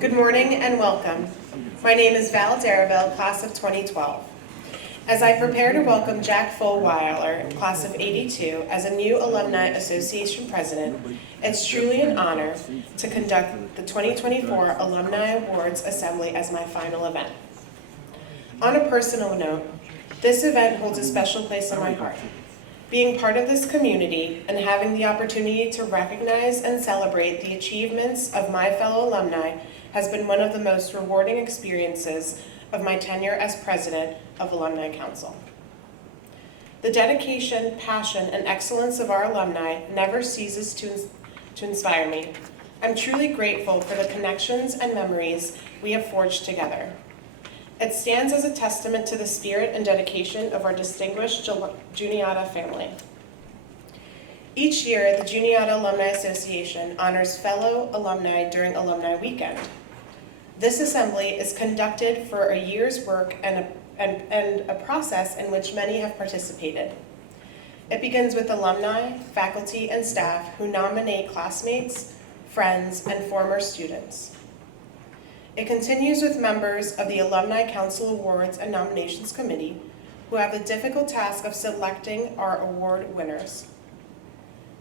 Good morning and welcome. My name is Val Darabell, class of 2012. As I prepare to welcome Jack Fulweiler, class of 82, as a new Alumni Association president, it's truly an honor to conduct the 2024 Alumni Awards Assembly as my final event. On a personal note, this event holds a special place in my heart. Being part of this community and having the opportunity to recognize and celebrate the achievements of my fellow alumni has been one of the most rewarding experiences of my tenure as president of Alumni Council. The dedication, passion, and excellence of our alumni never ceases to inspire me. I'm truly grateful for the connections and memories we have forged together. It stands as a testament to the spirit and dedication of our distinguished Juniata family. Each year, the Juniata Alumni Association honors fellow alumni during Alumni Weekend. This assembly is conducted for a year's work and a process in which many have participated. It begins with alumni, faculty, and staff who nominate classmates, friends, and former students. It continues with members of the Alumni Council Awards and Nominations Committee who have the difficult task of selecting our award winners.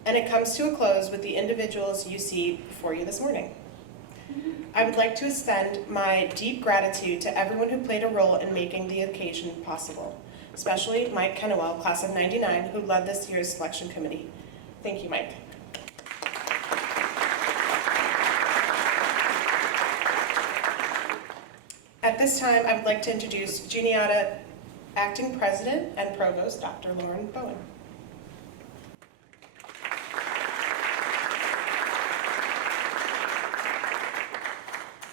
And it comes to a close with the individuals you see before you this morning. I would like to extend my deep gratitude to everyone who played a role in making the occasion possible, especially Mike Kennewell, class of 99, who led this year's selection committee. Thank you, Mike. At this time, I would like to introduce Juniata Acting President and Provost, Dr. Lauren Bowen.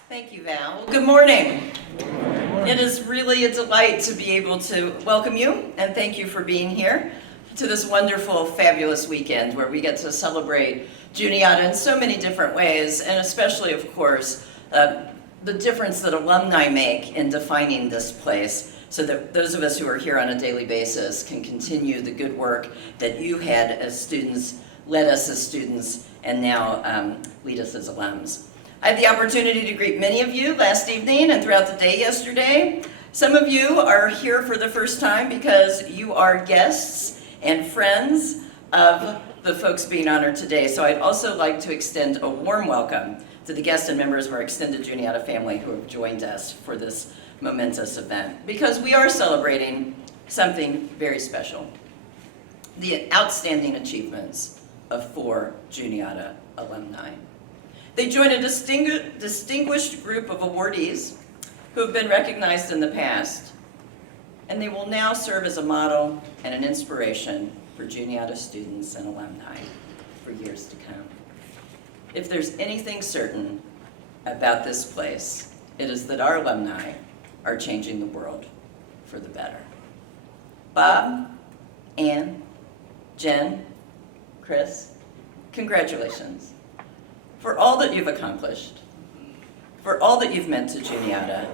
Thank you, Val. Well, good morning. It is really a delight to be able to welcome you and thank you for being here to this wonderful, fabulous weekend where we get to celebrate Juniata in so many different ways, and especially, of course, the difference that alumni make in defining this place so that those of us who are here on a daily basis can continue the good work that you had as students, led us as students, and now lead us as alums. I had the opportunity to greet many of you last evening and throughout the day yesterday. Some of you are here for the first time because you are guests and friends of the folks being honored today. So I'd also like to extend a warm welcome to the guests and members of our extended Juniata family who have joined us for this momentous event, because we are celebrating something very special: the outstanding achievements of 4 Juniata alumni. They join a distinguished group of awardees who have been recognized in the past, and they will now serve as a model and an inspiration for Juniata students and alumni for years to come. If there's anything certain about this place, it is that our alumni are changing the world for the better. Bob, Ann, Jen, Chris, congratulations for all that you've accomplished, for all that you've meant to Juniata,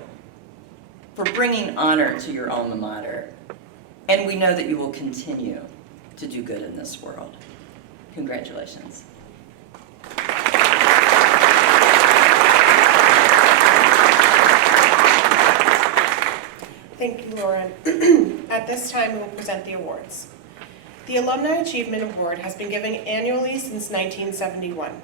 for bringing honor to your alma mater, and we know that you will continue to do good in this world. Congratulations. Thank you, Lauren. At this time, we will present the awards. The Alumni Achievement Award has been given annually since 1971.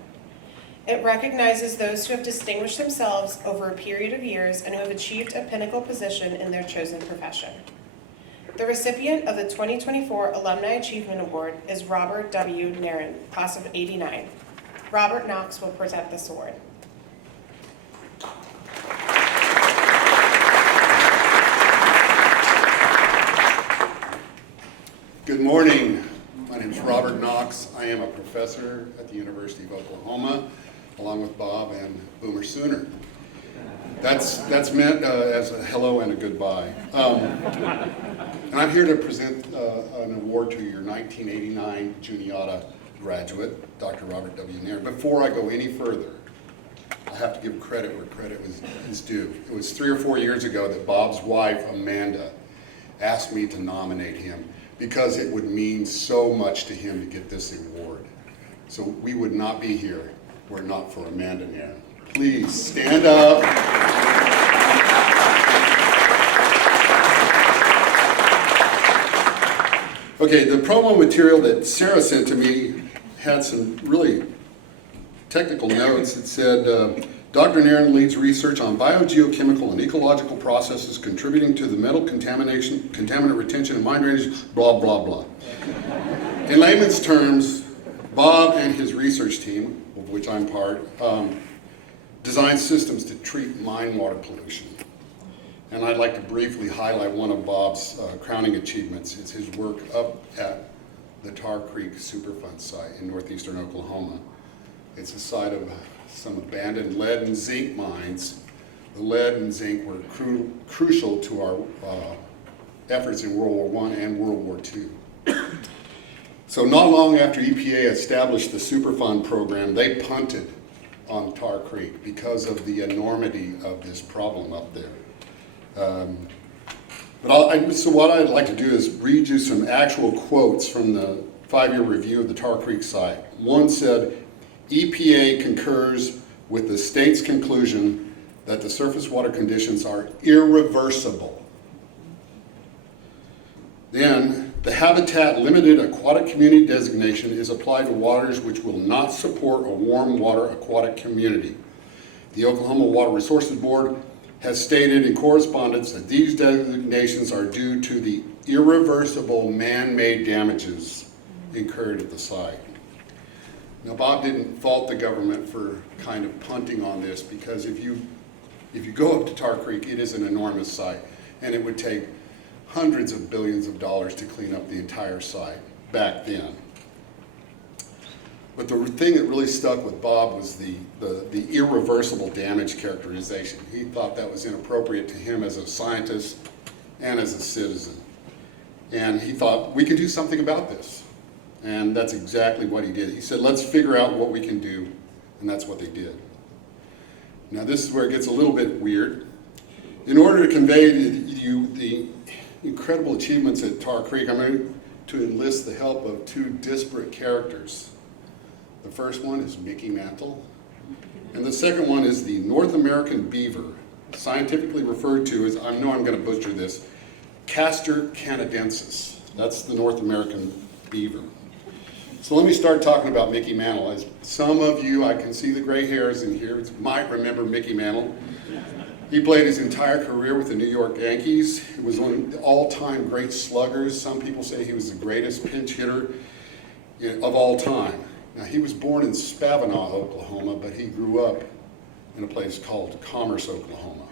It recognizes those who have distinguished themselves over a period of years and who have achieved a pinnacle position in their chosen profession. The recipient of the 2024 Alumni Achievement Award is Robert W. Nairn, class of 89. Robert Knox will present this award. Good morning. My name is Robert Knox. I am a professor at the University of Oklahoma, along with Bob and Boomer Sooner. That's meant as a hello and a goodbye. And I'm here to present an award to your 1989 Juniata graduate, Dr. Robert W. Nairn. Before I go any further, I have to give credit where credit is due. It was 3 or 4 years ago that Bob's wife, Amanda, asked me to nominate him because it would mean so much to him to get this award. So we would not be here were it not for Amanda Nairn. Please stand up. Okay, the promo material that Sarah sent to me had some really technical notes. It said, Dr. Nairn leads research on biogeochemical and ecological processes contributing to the metal contaminant retention and mine drainage, blah, blah, blah. In layman's terms, Bob and his research team, of which I'm part, designed systems to treat mine water pollution. And I'd like to briefly highlight one of Bob's crowning achievements. It's his work up at the Tar Creek Superfund site in northeastern Oklahoma. It's a site of some abandoned lead and zinc mines. The lead and zinc were crucial to our efforts in World War I and World War II. So not long after EPA established the Superfund program, they punted on Tar Creek because of the enormity of this problem up there. So what I'd like to do is read you some actual quotes from the 5-year review of the Tar Creek site. One said, EPA concurs with the state's conclusion that the surface water conditions are irreversible. Then, the habitat limited aquatic community designation is applied to waters which will not support a warm water aquatic community. The Oklahoma Water Resources Board has stated in correspondence that these designations are due to the irreversible man-made damages incurred at the site. Now, Bob didn't fault the government for kind of punting on this, because if you go up to Tar Creek, it is an enormous site, and it would take hundreds of billions of dollars to clean up the entire site back then. But the thing that really stuck with Bob was the irreversible damage characterization. He thought that was inappropriate to him as a scientist and as a citizen. And he thought, we can do something about this. And that's exactly what he did. He said, let's figure out what we can do, and that's what they did. Now this is where it gets a little bit weird. In order to convey to you the incredible achievements at Tar Creek, I'm going to enlist the help of two disparate characters. The first one is Mickey Mantle, and the second one is the North American beaver, scientifically referred to as, I know I'm going to butcher this, Castor canadensis. That's the North American beaver. So let me start talking about Mickey Mantle. As some of you, I can see the gray hairs in here, might remember Mickey Mantle. He played his entire career with the New York Yankees. He was one of the all-time great sluggers. Some people say he was the greatest pinch hitter of all time. Now, he was born in Spavinaw, Oklahoma, but he grew up in a place called Commerce, Oklahoma.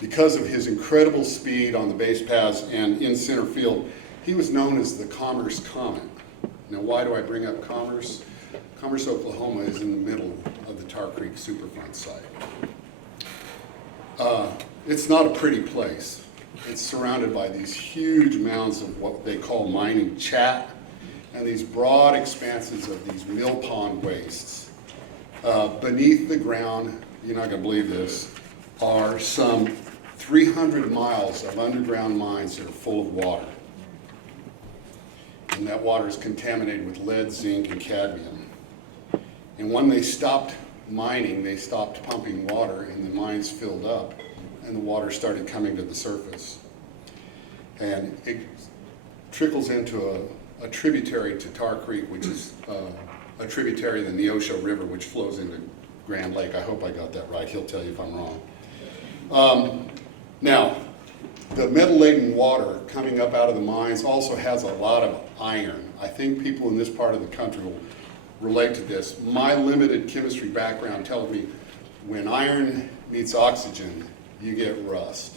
Because of his incredible speed on the base paths and in center field, he was known as the Commerce Comet. Now, why do I bring up Commerce? Commerce, Oklahoma is in the middle of the Tar Creek Superfund site. It's not a pretty place. It's surrounded by these huge mounds of what they call mining chat, and these broad expanses of these mill pond wastes. Beneath the ground, you're not going to believe this, are some 300 miles of underground mines that are full of water. And that water is contaminated with lead, zinc, and cadmium. And when they stopped mining, they stopped pumping water, and the mines filled up, and the water started coming to the surface. And it trickles into a tributary to Tar Creek, which is a tributary of the Neosho River, which flows into Grand Lake. I hope I got that right. He'll tell you if I'm wrong. Now, the metal-laden water coming up out of the mines also has a lot of iron. I think people in this part of the country will relate to this. My limited chemistry background tells me when iron meets oxygen, you get rust.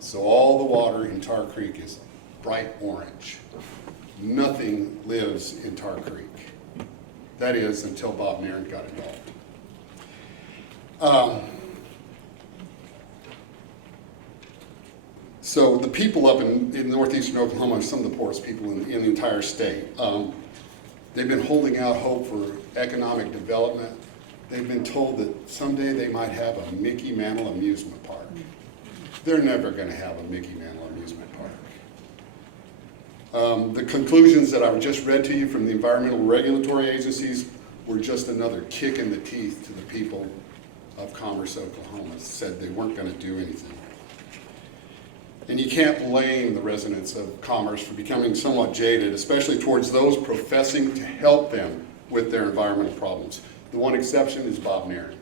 So all the water in Tar Creek is bright orange. Nothing lives in Tar Creek. That is, until Bob Nairn got involved. So the people up in northeastern Oklahoma are some of the poorest people in the entire state. They've been holding out hope for economic development. They've been told that someday they might have a Mickey Mantle amusement park. They're never going to have a Mickey Mantle amusement park. The conclusions that I've just read to you from the environmental regulatory agencies were just another kick in the teeth to the people of Commerce, Oklahoma, said they weren't going to do anything. And you can't blame the residents of Commerce for becoming somewhat jaded, especially towards those professing to help them with their environmental problems. The one exception is Bob Nairn.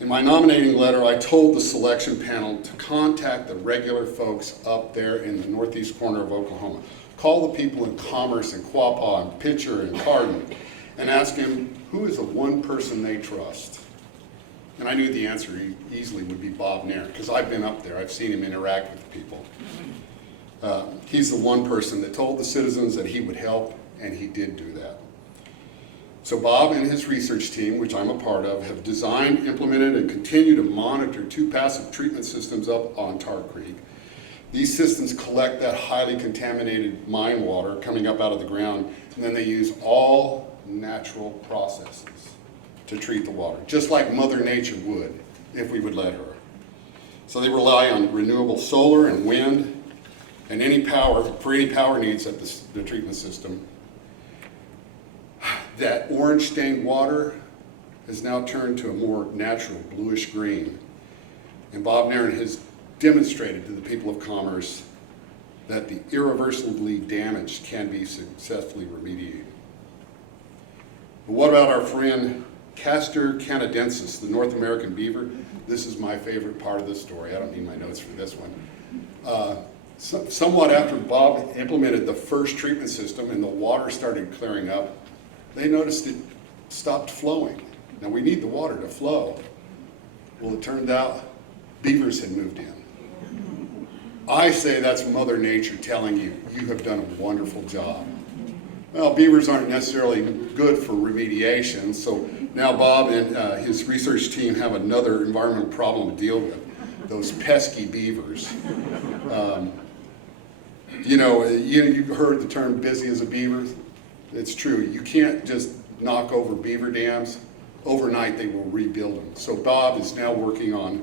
In my nominating letter, I told the selection panel to contact the regular folks up there in the northeast corner of Oklahoma. Call the people in Commerce and Quapaw and Pitcher and Cardin and ask them who is the one person they trust. And I knew the answer easily would be Bob Nairn, because I've been up there. I've seen him interact with people. He's the one person that told the citizens that he would help, and he did do that. So Bob and his research team, which I'm a part of, have designed, implemented, and continue to monitor 2 passive treatment systems up on Tar Creek. These systems collect that highly contaminated mine water coming up out of the ground, and then they use all natural processes to treat the water, just like Mother Nature would if we would let her. So they rely on renewable solar and wind and any power needs at the treatment system. That orange stained water has now turned to a more natural bluish green. And Bob Nairn has demonstrated to the people of Commerce that the irreversibly damaged can be successfully remediated. But what about our friend Castor canadensis, the North American beaver? This is my favorite part of the story. I don't need my notes for this one. Somewhat after Bob implemented the first treatment system and the water started clearing up, they noticed it stopped flowing. Now we need the water to flow. Well, it turned out beavers had moved in. I say that's Mother Nature telling you, you have done a wonderful job. Well, beavers aren't necessarily good for remediation, so now Bob and his research team have another environmental problem to deal with, those pesky beavers. You've heard the term busy as a beaver. It's true. You can't just knock over beaver dams. Overnight, they will rebuild them. So Bob is now working on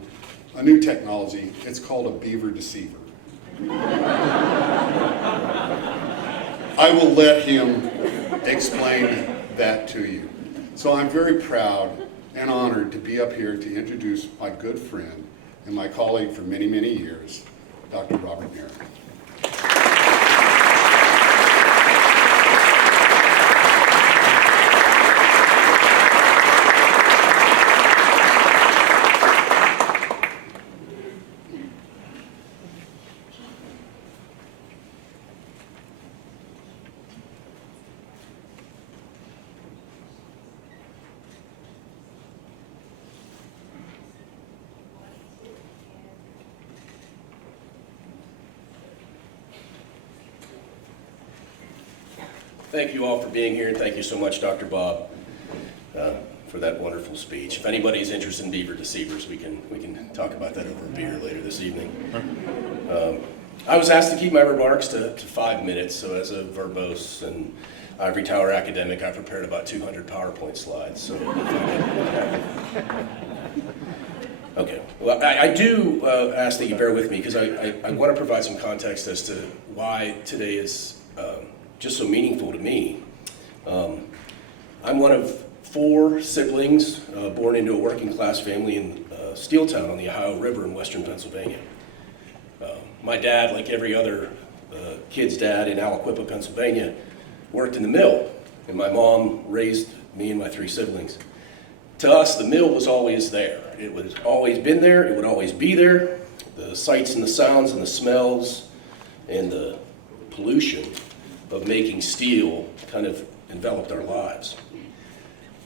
a new technology. It's called a beaver deceiver. I will let him explain that to you. So I'm very proud and honored to be up here to introduce my good friend and my colleague for many, many years, Dr. Robert Nairn. Thank you all for being here, and thank you so much, Dr. Bob, for that wonderful speech. If anybody's interested in beaver deceivers, we can talk about that over a beer later this evening. I was asked to keep my remarks to 5 minutes, so as a verbose and ivory tower academic, I prepared about 200 PowerPoint slides. So okay. Well, I do ask that you bear with me, because I want to provide some context as to why today is just so meaningful to me. I'm one of 4 siblings born into a working class family in Steeltown on the Ohio River in western Pennsylvania. My dad, like every other kid's dad in Aliquippa, Pennsylvania, worked in the mill, and my mom raised me and my 3 siblings. To us, the mill was always there. It was always been there, it would always be there. The sights and the sounds and the smells and the pollution of making steel kind of enveloped our lives.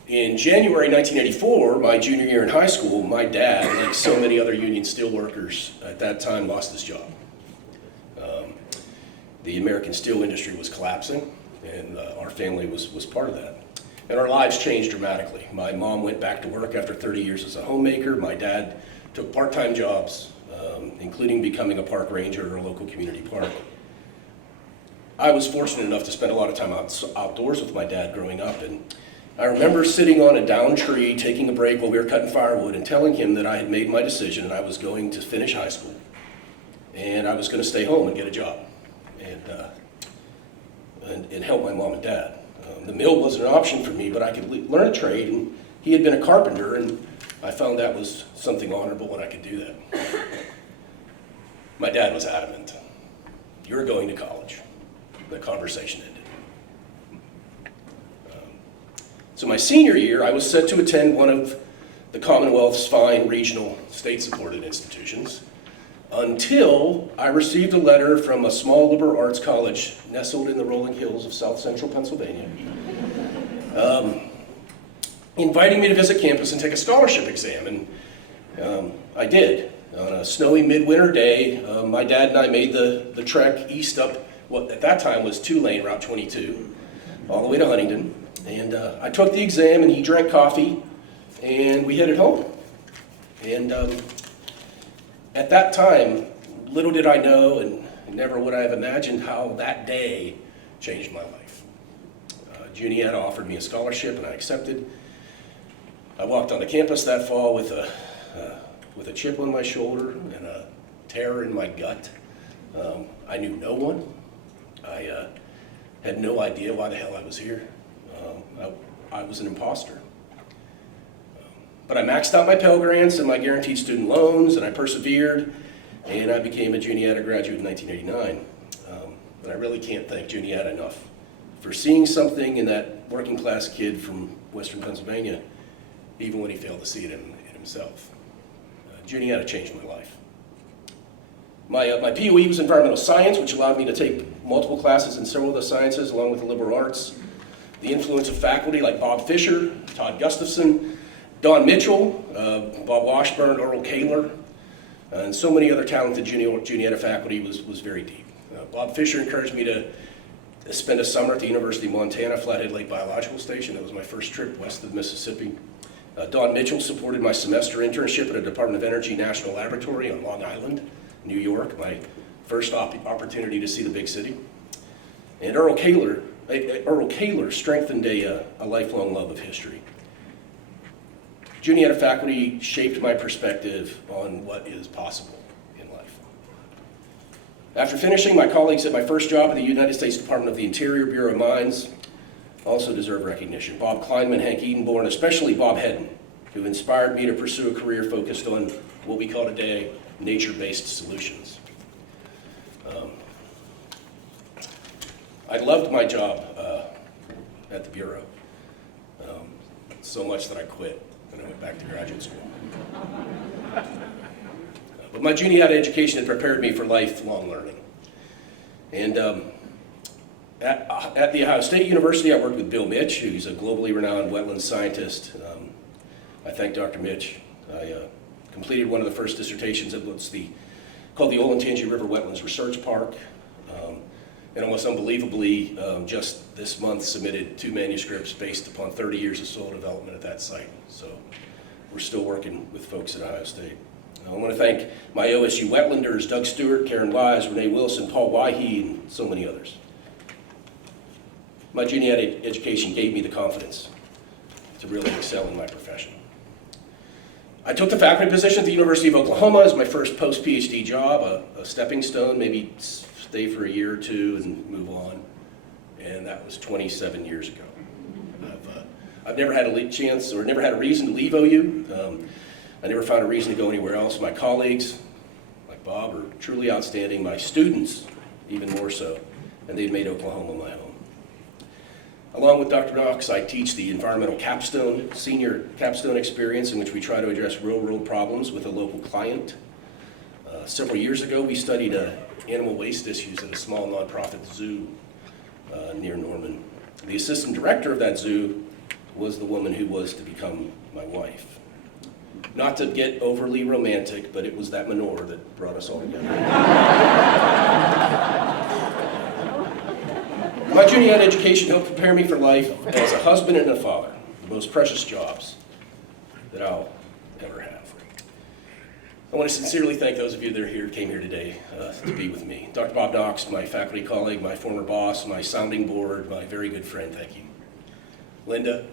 In January 1984, my junior year in high school, my dad, like so many other union steelworkers at that time, lost his job. The American steel industry was collapsing, and our family was part of that. And our lives changed dramatically. My mom went back to work after 30 years as a homemaker. My dad took part-time jobs, including becoming a park ranger at our local community park. I was fortunate enough to spend a lot of time outdoors with my dad growing up, and I remember sitting on a downed tree, taking a break while we were cutting firewood, and telling him that I had made my decision and I was going to finish high school, and I was going to stay home and get a job, and help my mom and dad. The mill wasn't an option for me, but I could learn a trade, and he had been a carpenter, and I found that was something honorable when I could do that. My dad was adamant. You're going to college. The conversation ended. So my senior year, I was set to attend one of the Commonwealth's fine regional state-supported institutions until I received a letter from a small liberal arts college nestled in the rolling hills of south central Pennsylvania, inviting me to visit campus and take a scholarship exam, and I did. On a snowy midwinter day, my dad and I made the trek east up what at that time was 2-lane Route 22, all the way to Huntington, and I took the exam and he drank coffee, and we headed home. And at that time, little did I know, and never would I have imagined how that day changed my life. Juniata offered me a scholarship, and I accepted. I walked onto campus that fall with a chip on my shoulder and a terror in my gut. I knew no one. I had no idea why the hell I was here. I was an imposter. But I maxed out my Pell Grants and my guaranteed student loans, and I persevered, and I became a Juniata graduate in 1989. But I really can't thank Juniata enough for seeing something in that working class kid from Western Pennsylvania, even when he failed to see it in himself. Juniata changed my life. My POE was environmental science, which allowed me to take multiple classes in several of the sciences along with the liberal arts. The influence of faculty like Bob Fisher, Todd Gustafson, Don Mitchell, Bob Washburn, Earl Kaler, and so many other talented Juniata faculty was very deep. Bob Fisher encouraged me to spend a summer at the University of Montana Flathead Lake Biological Station. That was my first trip west of Mississippi. Don Mitchell supported my semester internship at a Department of Energy National Laboratory on Long Island, New York, my first opportunity to see the big city. And Earl Kaler strengthened a lifelong love of history. Juniata faculty shaped my perspective on what is possible in life. After finishing, my colleagues at my first job at the United States Department of the Interior Bureau of Mines also deserve recognition. Bob Kleinman, Hank Edenborn, especially Bob Hedden, who inspired me to pursue a career focused on what we call today nature-based solutions. I loved my job at the Bureau so much that I quit when I went back to graduate school. But my Juniata education had prepared me for lifelong learning. And at the Ohio State University, I worked with Bill Mitch, who's a globally renowned wetlands scientist. I thank Dr. Mitch. I completed one of the first dissertations at what's called the Olentangy River Wetlands Research Park. And almost unbelievably, just this month submitted 2 manuscripts based upon 30 years of soil development at that site. So we're still working with folks at Ohio State. I want to thank my OSU wetlanders, Doug Stewart, Karen Wise, Renee Wilson, Paul Wyhe, and so many others. My Juniata education gave me the confidence to really excel in my profession. I took the faculty position at the University of Oklahoma as my first post-PhD job, a stepping stone, maybe stay for a year or two and move on. And that was 27 years ago. I've never had a chance or never had a reason to leave OU. I never found a reason to go anywhere else. My colleagues, like Bob, are truly outstanding. My students, even more so. And they've made Oklahoma my home. Along with Dr. Knox, I teach the environmental capstone, senior capstone experience in which we try to address real-world problems with a local client. Several years ago, we studied animal waste issues at a small nonprofit zoo near Norman. The assistant director of that zoo was the woman who was to become my wife. Not to get overly romantic, but it was that manure that brought us all together. My Juniata education helped prepare me for life as a husband and a father, the most precious jobs that I'll ever have. I want to sincerely thank those of you that came here today to be with me. Dr. Bob Knox, my faculty colleague, my former boss, my sounding board, my very good friend, thank you. Linda,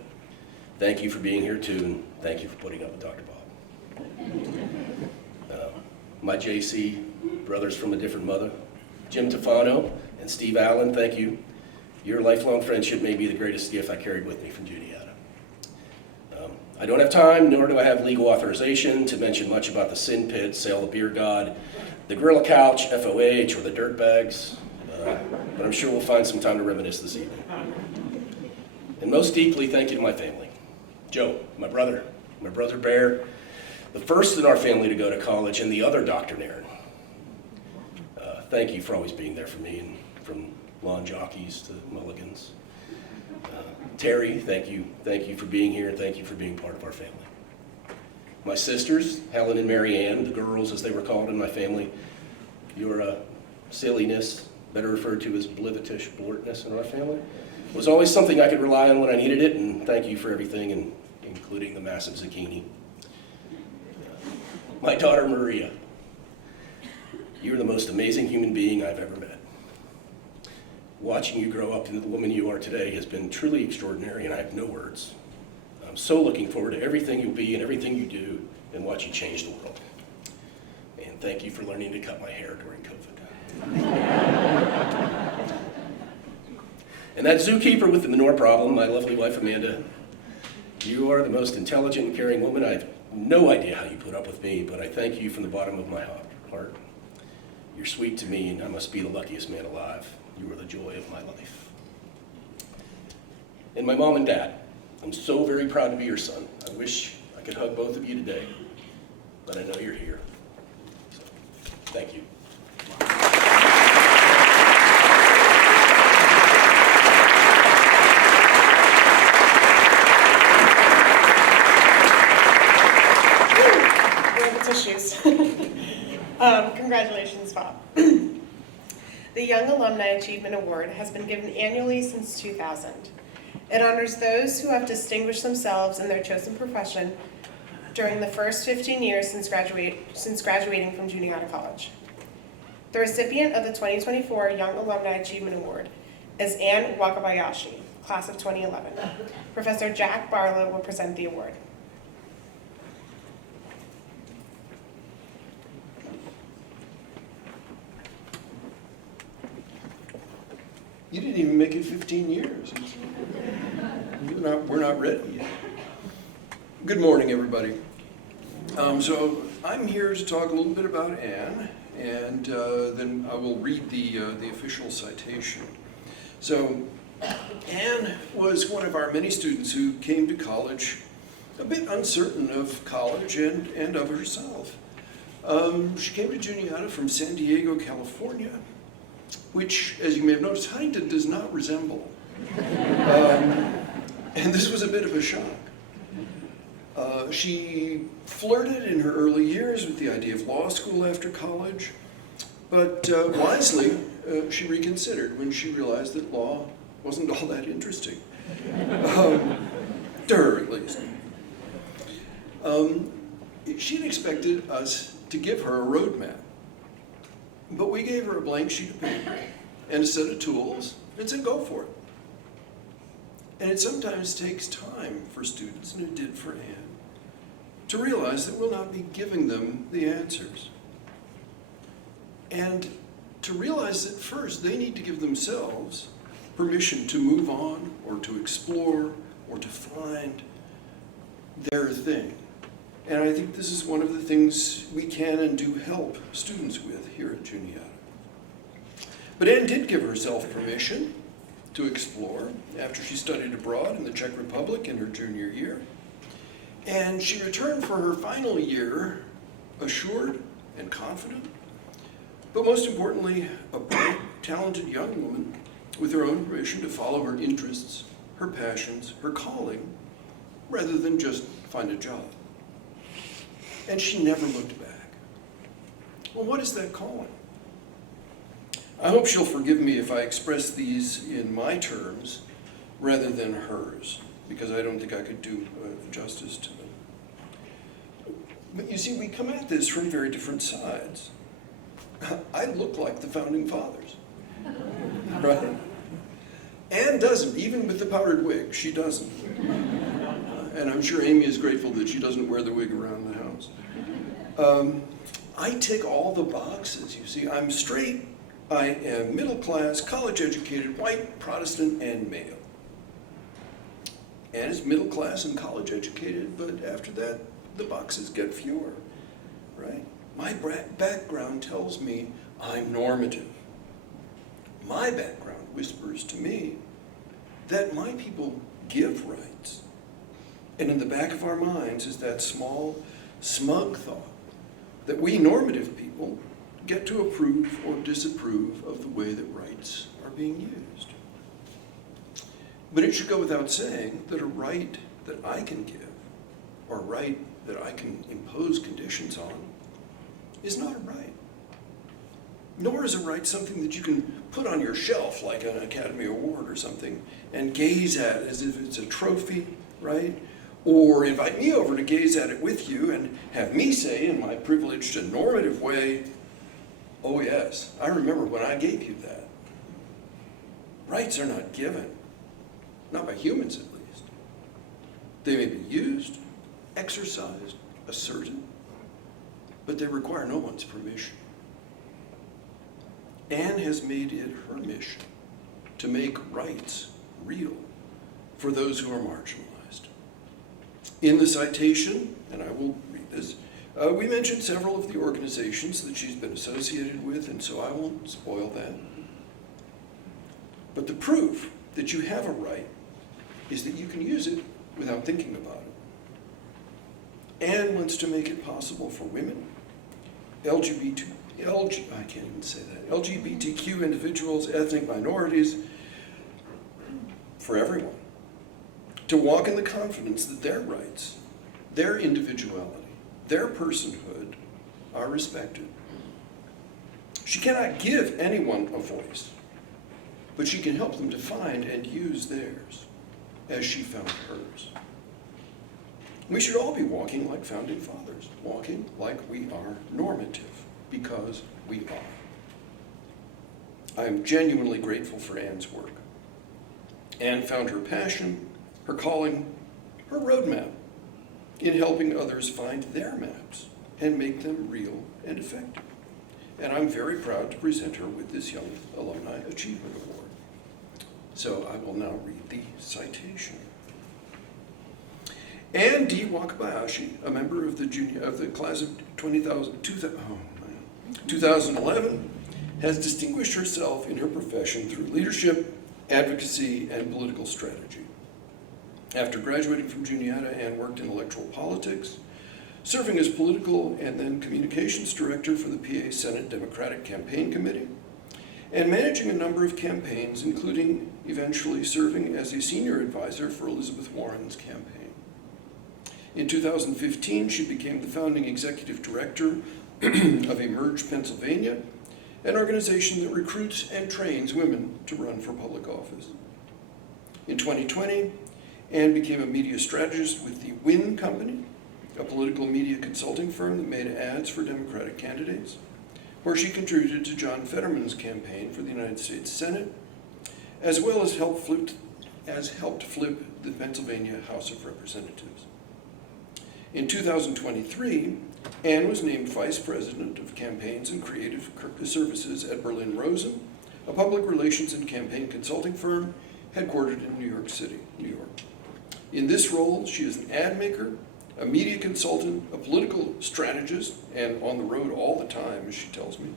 thank you for being here too, and thank you for putting up with Dr. Bob. My JC brothers from a different mother, Jim Tofano and Steve Allen, thank you. Your lifelong friendship may be the greatest gift I carried with me from Juniata. I don't have time, nor do I have legal authorization to mention much about the Sin Pit, Sale of Beer God, the Gorilla Couch, FOH, or the Dirt Bags, but I'm sure we'll find some time to reminisce this evening. And most deeply, thank you to my family. Joe, my brother Bear, the first in our family to go to college, and the other Dr. Nairn. Thank you for always being there for me, and from lawn jockeys to mulligans. Terry, thank you for being here, and thank you for being part of our family. My sisters, Helen and Mary Ann, the girls as they were called in my family, your silliness, better referred to as blivetish blurtness in our family, was always something I could rely on when I needed it, and thank you for everything, and including the massive zucchini. My daughter Maria, you're the most amazing human being I've ever met. Watching you grow up into the woman you are today has been truly extraordinary, and I have no words. I'm so looking forward to everything you'll be and everything you do and watch you change the world. And thank you for learning to cut my hair during COVID. And that zookeeper with the manure problem, my lovely wife Amanda, you are the most intelligent and caring woman. I have no idea how you put up with me, but I thank you from the bottom of my heart. You're sweet to me, and I must be the luckiest man alive. You are the joy of my life. And my mom and dad, I'm so very proud to be your son. I wish I could hug both of you today, but I know you're here. So, thank you. Tissues. Congratulations, Bob. The Young Alumni Achievement Award has been given annually since 2000. It honors those who have distinguished themselves in their chosen profession during the first 15 years since graduating from Juniata College. The recipient of the 2024 Young Alumni Achievement Award is Anne Wakabayashi, class of 2011. Professor Jack Barlow will present the award. You didn't even make it 15 years. We're not ready yet. Good morning, everybody. So I'm here to talk a little bit about Anne, and then I will read the official citation. So Anne was one of our many students who came to college a bit uncertain of college and of herself. She came to Juniata from San Diego, California, which, as you may have noticed, Huntington does not resemble. And this was a bit of a shock. She flirted in her early years with the idea of law school after college, but wisely, she reconsidered when she realized that law wasn't all that interesting. To her, at least. She'd expected us to give her a roadmap. But we gave her a blank sheet of paper and a set of tools and said, go for it. And it sometimes takes time for students, and it did for Anne, to realize that we'll not be giving them the answers. And to realize that first they need to give themselves permission to move on or to explore or to find their thing. And I think this is one of the things we can and do help students with here at Juniata. But Anne did give herself permission to explore after she studied abroad in the Czech Republic in her junior year. And she returned for her final year assured and confident, but most importantly, a bright, talented young woman with her own permission to follow her interests, her passions, her calling, rather than just find a job. And she never looked back. Well, what is that calling? I hope she'll forgive me if I express these in my terms rather than hers, because I don't think I could do justice to them. But you see, we come at this from very different sides. I look like the founding fathers, right? Anne doesn't, even with the powdered wig, she doesn't. And I'm sure Amy is grateful that she doesn't wear the wig around the house. I tick all the boxes, you see. I'm straight, I am middle class, college educated, white, Protestant, and male. and is middle class and college educated, but after that, the boxes get fewer, right? My background tells me I'm normative. My background whispers to me that my people give rights. And in the back of our minds is that small, smug thought that we normative people get to approve or disapprove of the way that rights are being used. But it should go without saying that a right that I can give, or a right that I can impose conditions on, is not a right. Nor is a right something that you can put on your shelf like an Academy Award or something and gaze at as if it's a trophy, right? Or invite me over to gaze at it with you and have me say in my privileged and normative way, oh yes, I remember when I gave you that. Rights are not given, not by humans at least. They may be used, exercised, asserted, but they require no one's permission. Anne has made it her mission to make rights real for those who are marginalized. In the citation, and I will read this, we mentioned several of the organizations that she's been associated with, and so I won't spoil that. But the proof that you have a right is that you can use it without thinking about it. Anne wants to make it possible for women, LGBTQ individuals, ethnic minorities, for everyone, to walk in the confidence that their rights, their individuality, their personhood are respected. She cannot give anyone a voice, but she can help them to find and use theirs as she found hers. We should all be walking like founding fathers, walking like we are normative, because we are. I am genuinely grateful for Anne's work. Anne found her passion, her calling, her roadmap in helping others find their maps and make them real and effective. And I'm very proud to present her with this Young Alumni Achievement Award. So I will now read the citation. Anne D. Wakabayashi, a member of the class of 2011, has distinguished herself in her profession through leadership, advocacy, and political strategy. After graduating from Juniata, Anne worked in electoral politics, serving as political and then communications director for the PA Senate Democratic Campaign Committee, and managing a number of campaigns, including eventually serving as a senior advisor for Elizabeth Warren's campaign. In 2015, she became the founding executive director of Emerge Pennsylvania, an organization that recruits and trains women to run for public office. In 2020, Anne became a media strategist with the Win Company, a political media consulting firm that made ads for Democratic candidates, where she contributed to John Fetterman's campaign for the United States Senate, as well as helped flip the Pennsylvania House of Representatives. In 2023, Anne was named Vice President of Campaigns and Creative Services at Berlin Rosen, a public relations and campaign consulting firm headquartered in New York City, New York. In this role, she is an ad maker, a media consultant, a political strategist, and on the road all the time, as she tells me,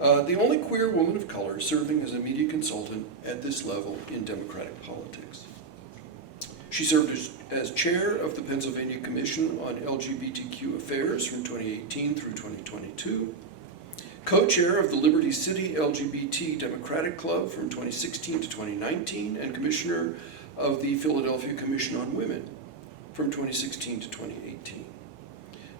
the only queer woman of color serving as a media consultant at this level in Democratic politics. She served as chair of the Pennsylvania Commission on LGBTQ Affairs from 2018 through 2022, co-chair of the Liberty City LGBT Democratic Club from 2016 to 2019, and commissioner of the Philadelphia Commission on Women from 2016 to 2018.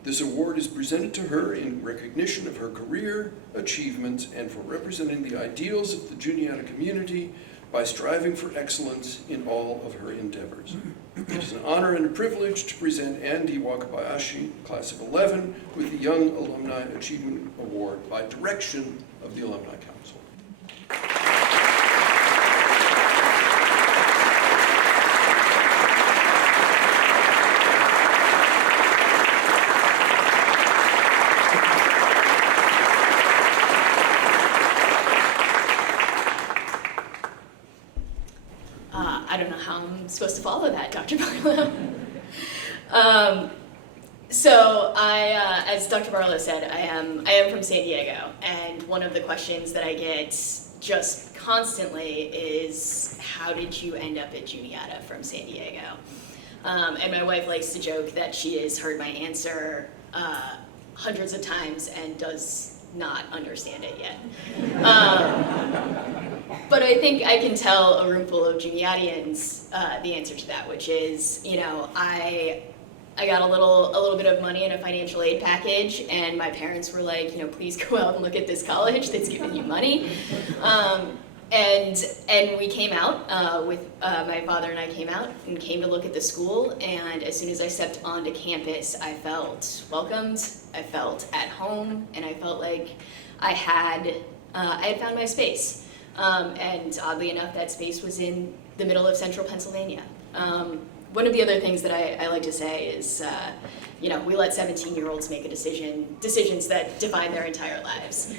This award is presented to her in recognition of her career, achievements, and for representing the ideals of the Juniata community by striving for excellence in all of her endeavors. It is an honor and a privilege to present Anne D. Wakabayashi, class of 11, with the Young Alumni Achievement Award by direction of the Alumni Council. I don't know how I'm supposed to follow that, Dr. Barlow. So as Dr. Barlow said, I am from San Diego, and one of the questions that I get just constantly is, how did you end up at Juniata from San Diego? And my wife likes to joke that she has heard my answer hundreds of times and does not understand it yet. But I think I can tell a room full of Juniatians the answer to that, which is, I got a little bit of money in a financial aid package, and my parents were like, please go out and look at this college that's giving you money. And we came out with my father and I came out and came to look at the school, and as soon as I stepped onto campus, I felt welcomed, I felt at home, and I felt like I had found my space. And oddly enough, that space was in the middle of central Pennsylvania. One of the other things that I like to say is, we let 17-year-olds make decisions that define their entire lives.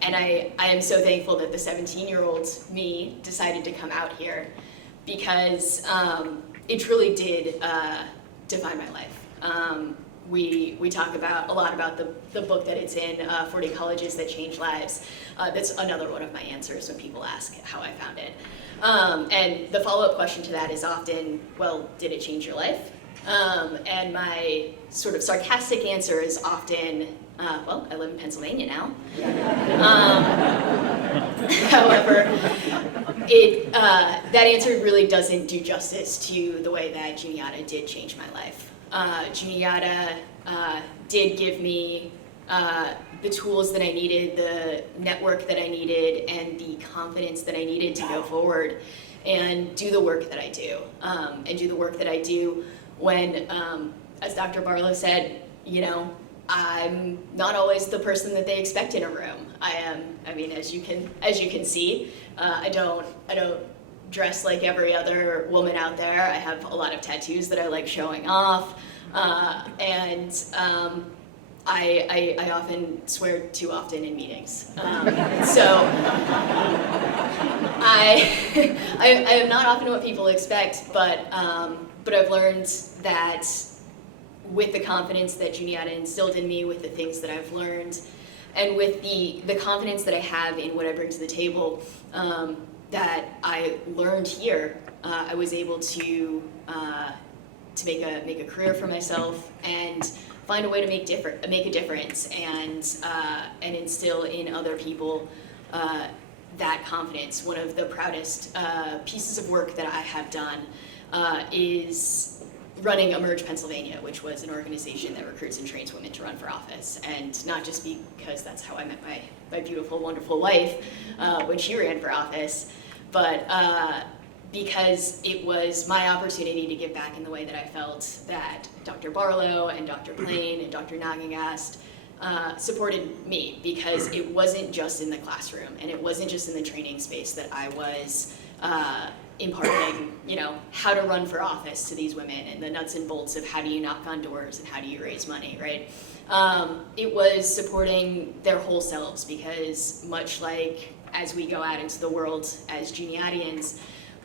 And I am so thankful that the 17-year-old me decided to come out here, because it truly did define my life. We talk a lot about the book that it's in, 40 Colleges That Change Lives. That's another one of my answers when people ask how I found it. And the follow-up question to that is often, well, did it change your life? And my sort of sarcastic answer is often, well, I live in Pennsylvania now. However, that answer really doesn't do justice to the way that Juniata did change my life. Juniata did give me the tools that I needed, the network that I needed, and the confidence that I needed to go forward and do the work that I do. And do the work that I do when, as Dr. Barlow said, I'm not always the person that they expect in a room. As you can see, I don't dress like every other woman out there. I have a lot of tattoos that I like showing off, and I often swear too often in meetings. So I am not often what people expect, but I've learned that with the confidence that Juniata instilled in me, with the things that I've learned, and with the confidence that I have in what I bring to the table, that I learned here, I was able to make a career for myself and find a way to make a difference, and instill in other people that confidence. One of the proudest pieces of work that I have done is running Emerge Pennsylvania, which was an organization that recruits and trains women to run for office. And not just because that's how I met my beautiful, wonderful wife when she ran for office, but because it was my opportunity to give back in the way that I felt that Dr. Barlow and Dr. Plain and Dr. Nagengast supported me, because it wasn't just in the classroom and it wasn't just in the training space that I was imparting, how to run for office to these women and the nuts and bolts of how do you knock on doors and how do you raise money, right? It was supporting their whole selves, because much like as we go out into the world as Juniatians,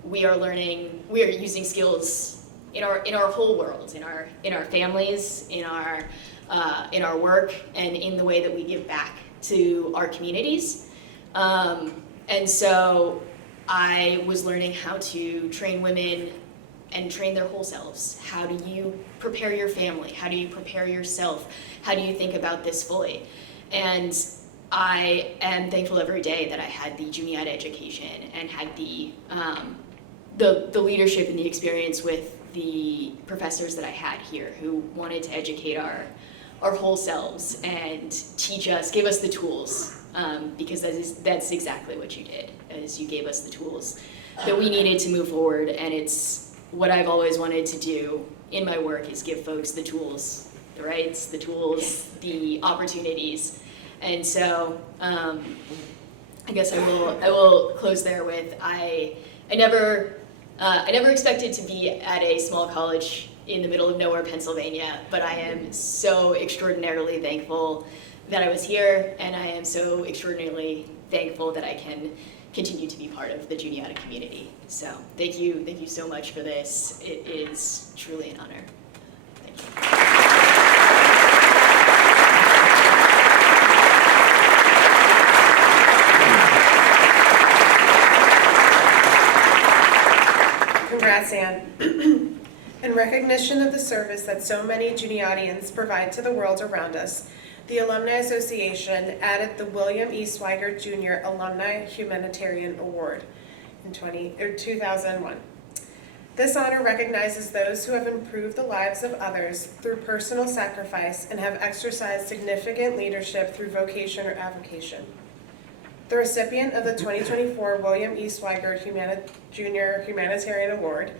we are using skills in our whole world, in our families, in our work, and in the way that we give back to our communities. And so I was learning how to train women and train their whole selves. How do you prepare your family? How do you prepare yourself? How do you think about this fully? And I am thankful every day that I had the Juniata education and had the leadership and the experience with the professors that I had here, who wanted to educate our whole selves and teach us, give us the tools, because that's exactly what you did, is you gave us the tools that we needed to move forward. And it's what I've always wanted to do in my work, is give folks the tools, the rights, the tools, the opportunities. And so I guess I will close there with, I never expected to be at a small college in the middle of nowhere, Pennsylvania, but I am so extraordinarily thankful that I was here, and I am so extraordinarily thankful that I can continue to be part of the Juniata community. So thank you so much for this. It is truly an honor. Thank you. Congrats, Anne. In recognition of the service that so many Juniatians provide to the world around us, the Alumni Association added the William E. Swigart Jr. Alumni Humanitarian Award in 2001. This honor recognizes those who have improved the lives of others through personal sacrifice and have exercised significant leadership through vocation or avocation. The recipient of the 2024 William E. Swigart Jr. Humanitarian Award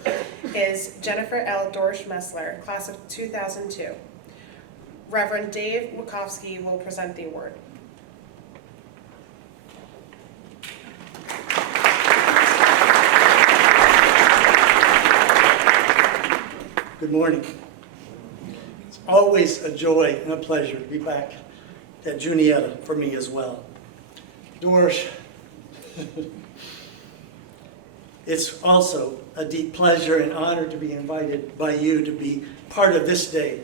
is Jennifer L. Dorsch-Messler, class of 2002. Reverend Dave Wachowski will present the award. Good morning. It's always a joy and a pleasure to be back at Juniata for me as well. Dorsch, it's also a deep pleasure and honor to be invited by you to be part of this day.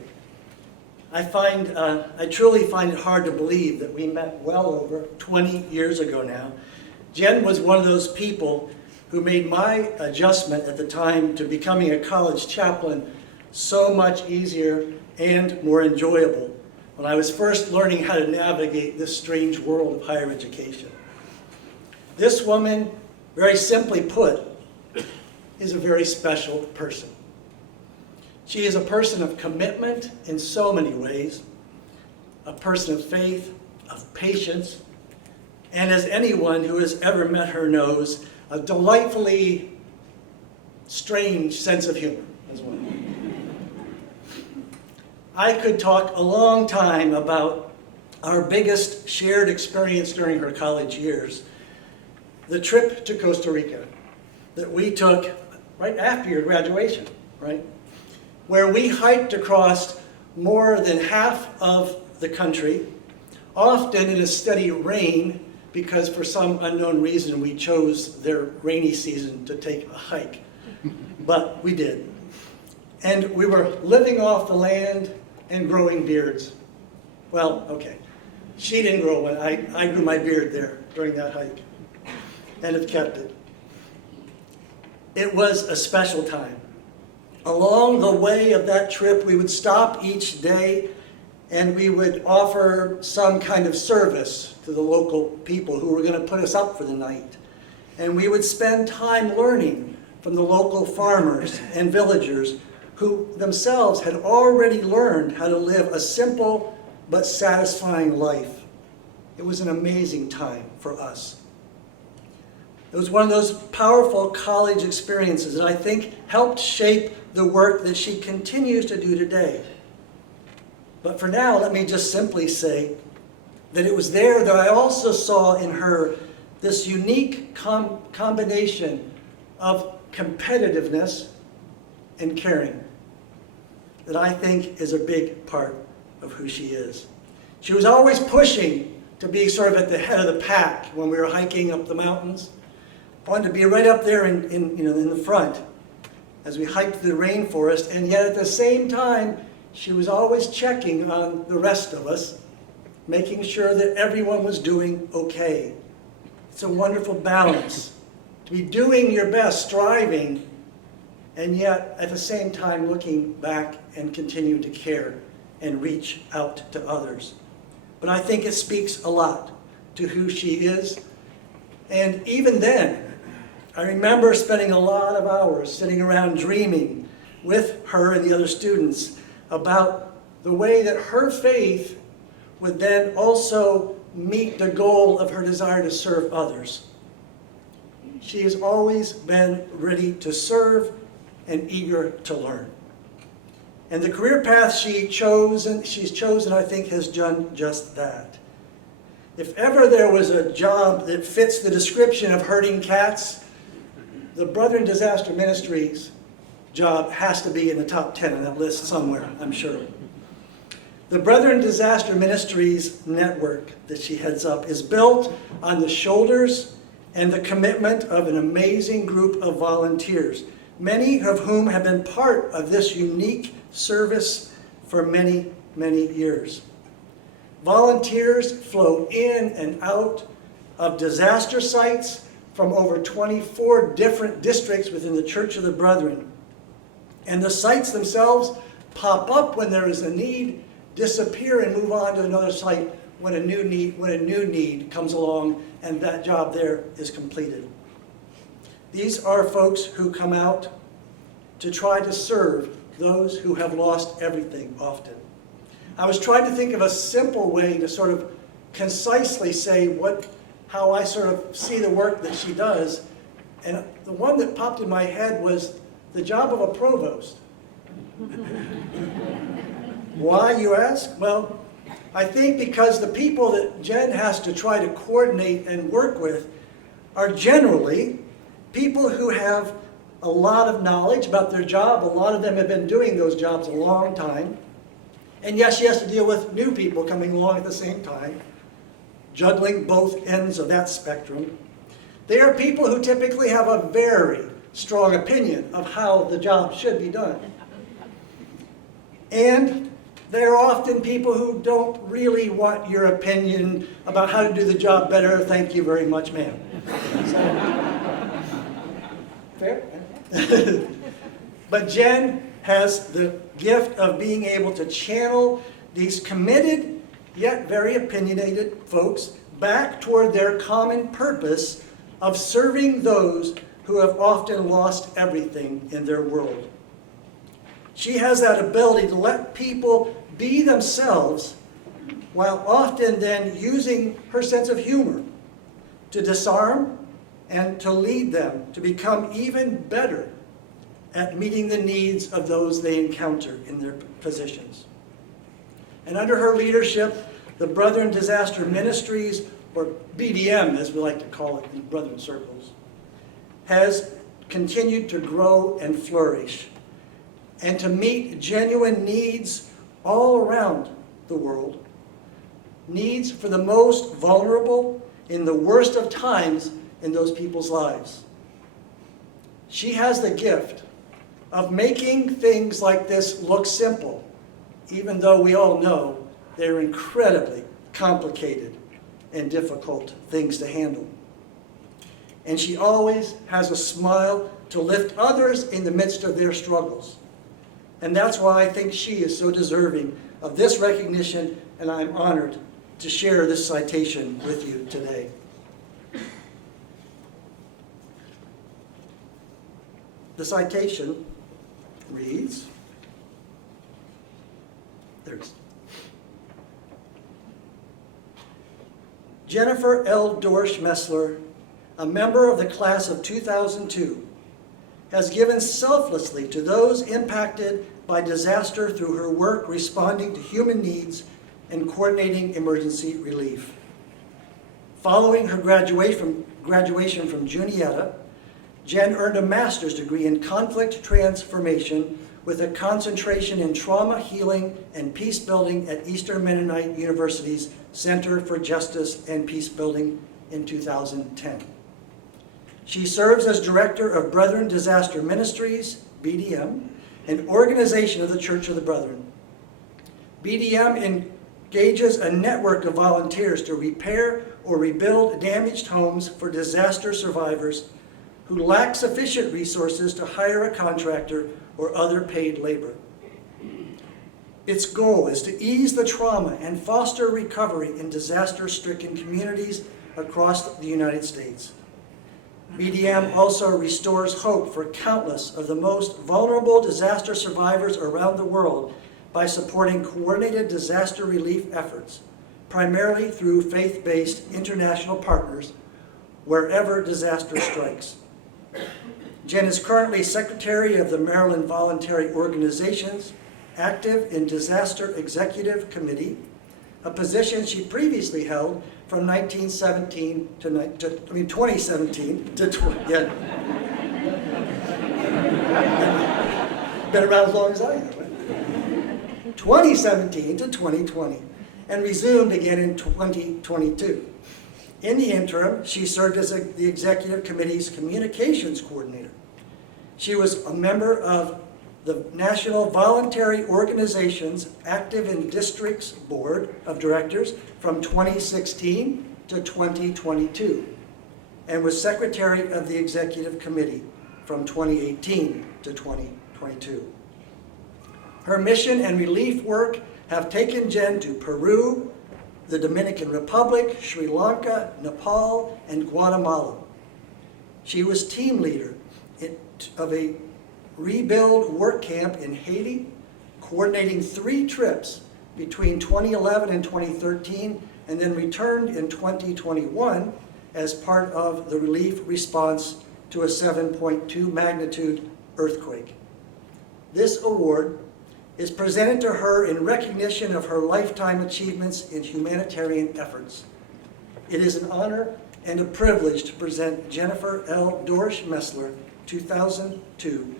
I truly find it hard to believe that we met well over 20 years ago now. Jen was one of those people who made my adjustment at the time to becoming a college chaplain so much easier and more enjoyable when I was first learning how to navigate this strange world of higher education. This woman, very simply put, is a very special person. She is a person of commitment in so many ways, a person of faith, of patience, and as anyone who has ever met her knows, a delightfully strange sense of humor as well. I could talk a long time about our biggest shared experience during her college years, the trip to Costa Rica that we took right after your graduation, right? Where we hiked across more than half of the country, often in a steady rain, because for some unknown reason we chose their rainy season to take a hike. But we did. And we were living off the land and growing beards. Well, okay. She didn't grow one. I grew my beard there during that hike. And have kept it. It was a special time. Along the way of that trip, we would stop each day and we would offer some kind of service to the local people who were going to put us up for the night. And we would spend time learning from the local farmers and villagers who themselves had already learned how to live a simple but satisfying life. It was an amazing time for us. It was one of those powerful college experiences that I think helped shape the work that she continues to do today. But for now, let me just simply say that it was there that I also saw in her this unique combination of competitiveness and caring that I think is a big part of who she is. She was always pushing to be sort of at the head of the pack when we were hiking up the mountains. Wanted to be right up there in the front as we hiked through the rainforest, and yet at the same time, she was always checking on the rest of us, making sure that everyone was doing okay. It's a wonderful balance to be doing your best, striving, and yet at the same time looking back and continuing to care and reach out to others. But I think it speaks a lot to who she is. And even then, I remember spending a lot of hours sitting around dreaming with her and the other students about the way that her faith would then also meet the goal of her desire to serve others. She has always been ready to serve and eager to learn. And the career path she's chosen, I think, has done just that. If ever there was a job that fits the description of herding cats, the Brethren Disaster Ministries job has to be in the top 10 on that list somewhere, I'm sure. The Brethren Disaster Ministries network that she heads up is built on the shoulders and the commitment of an amazing group of volunteers, many of whom have been part of this unique service for many, many years. Volunteers flow in and out of disaster sites from over 24 different districts within the Church of the Brethren. And the sites themselves pop up when there is a need, disappear and move on to another site when a new need comes along and that job there is completed. These are folks who come out to try to serve those who have lost everything often. I was trying to think of a simple way to sort of concisely say how I sort of see the work that she does, and the one that popped in my head was the job of a provost. Why, you ask? Well, I think because the people that Jen has to try to coordinate and work with are generally people who have a lot of knowledge about their job. A lot of them have been doing those jobs a long time. And yes, she has to deal with new people coming along at the same time, juggling both ends of that spectrum. They are people who typically have a very strong opinion of how the job should be done. And they're often people who don't really want your opinion about how to do the job better. Thank you very much, ma'am. Fair? But Jen has the gift of being able to channel these committed yet very opinionated folks back toward their common purpose of serving those who have often lost everything in their world. She has that ability to let people be themselves while often then using her sense of humor to disarm and to lead them to become even better at meeting the needs of those they encounter in their positions. And under her leadership, the Brethren Disaster Ministries, or BDM as we like to call it in Brethren circles, has continued to grow and flourish and to meet genuine needs all around the world. Needs for the most vulnerable in the worst of times in those people's lives. She has the gift of making things like this look simple, even though we all know they're incredibly complicated and difficult things to handle. And she always has a smile to lift others in the midst of their struggles. And that's why I think she is so deserving of this recognition, and I'm honored to share this citation with you today. The citation reads, Jennifer L. Dorsch-Messler, a member of the class of 2002, has given selflessly to those impacted by disaster through her work responding to human needs and coordinating emergency relief. Following her graduation from Juniata, Jen earned a master's degree in conflict transformation with a concentration in trauma healing and peace building at Eastern Mennonite University's Center for Justice and Peace Building in 2010. She serves as Director of Brethren Disaster Ministries, BDM, an organization of the Church of the Brethren. BDM engages a network of volunteers to repair or rebuild damaged homes for disaster survivors who lack sufficient resources to hire a contractor or other paid labor. Its goal is to ease the trauma and foster recovery in disaster-stricken communities across the United States. BDM also restores hope for countless of the most vulnerable disaster survivors around the world by supporting coordinated disaster relief efforts, primarily through faith-based international partners wherever disaster strikes. Jen is currently Secretary of the Maryland Voluntary Organizations, active in Disaster Executive Committee, a position she previously held from 2017 to yeah. Been around as long as I have, right? 2017 to 2020, and resumed again in 2022. In the interim, she served as the Executive Committee's Communications Coordinator. She was a member of the National Voluntary Organizations Active in Districts Board of Directors from 2016 to 2022, and was Secretary of the Executive Committee from 2018 to 2022. Her mission and relief work have taken Jen to Peru, the Dominican Republic, Sri Lanka, Nepal, and Guatemala. She was team leader of a rebuild work camp in Haiti, coordinating 3 trips between 2011 and 2013, and then returned in 2021 as part of the relief response to a 7.2 magnitude earthquake. This award is presented to her in recognition of her lifetime achievements in humanitarian efforts. It is an honor and a privilege to present Jennifer L. Dorsch-Messler, 2002,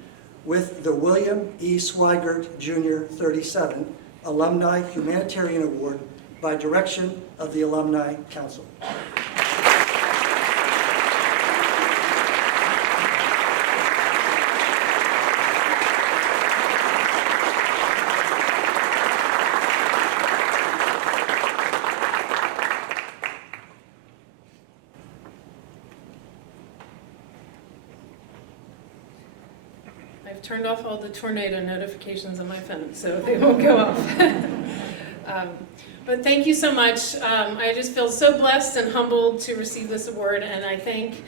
with the William E. Swigart Jr. 37 Alumni Humanitarian Award by direction of the Alumni Council. I've turned off all the tornado notifications on my phone, so they won't go off. But thank you so much. I just feel so blessed and humbled to receive this award, and I thank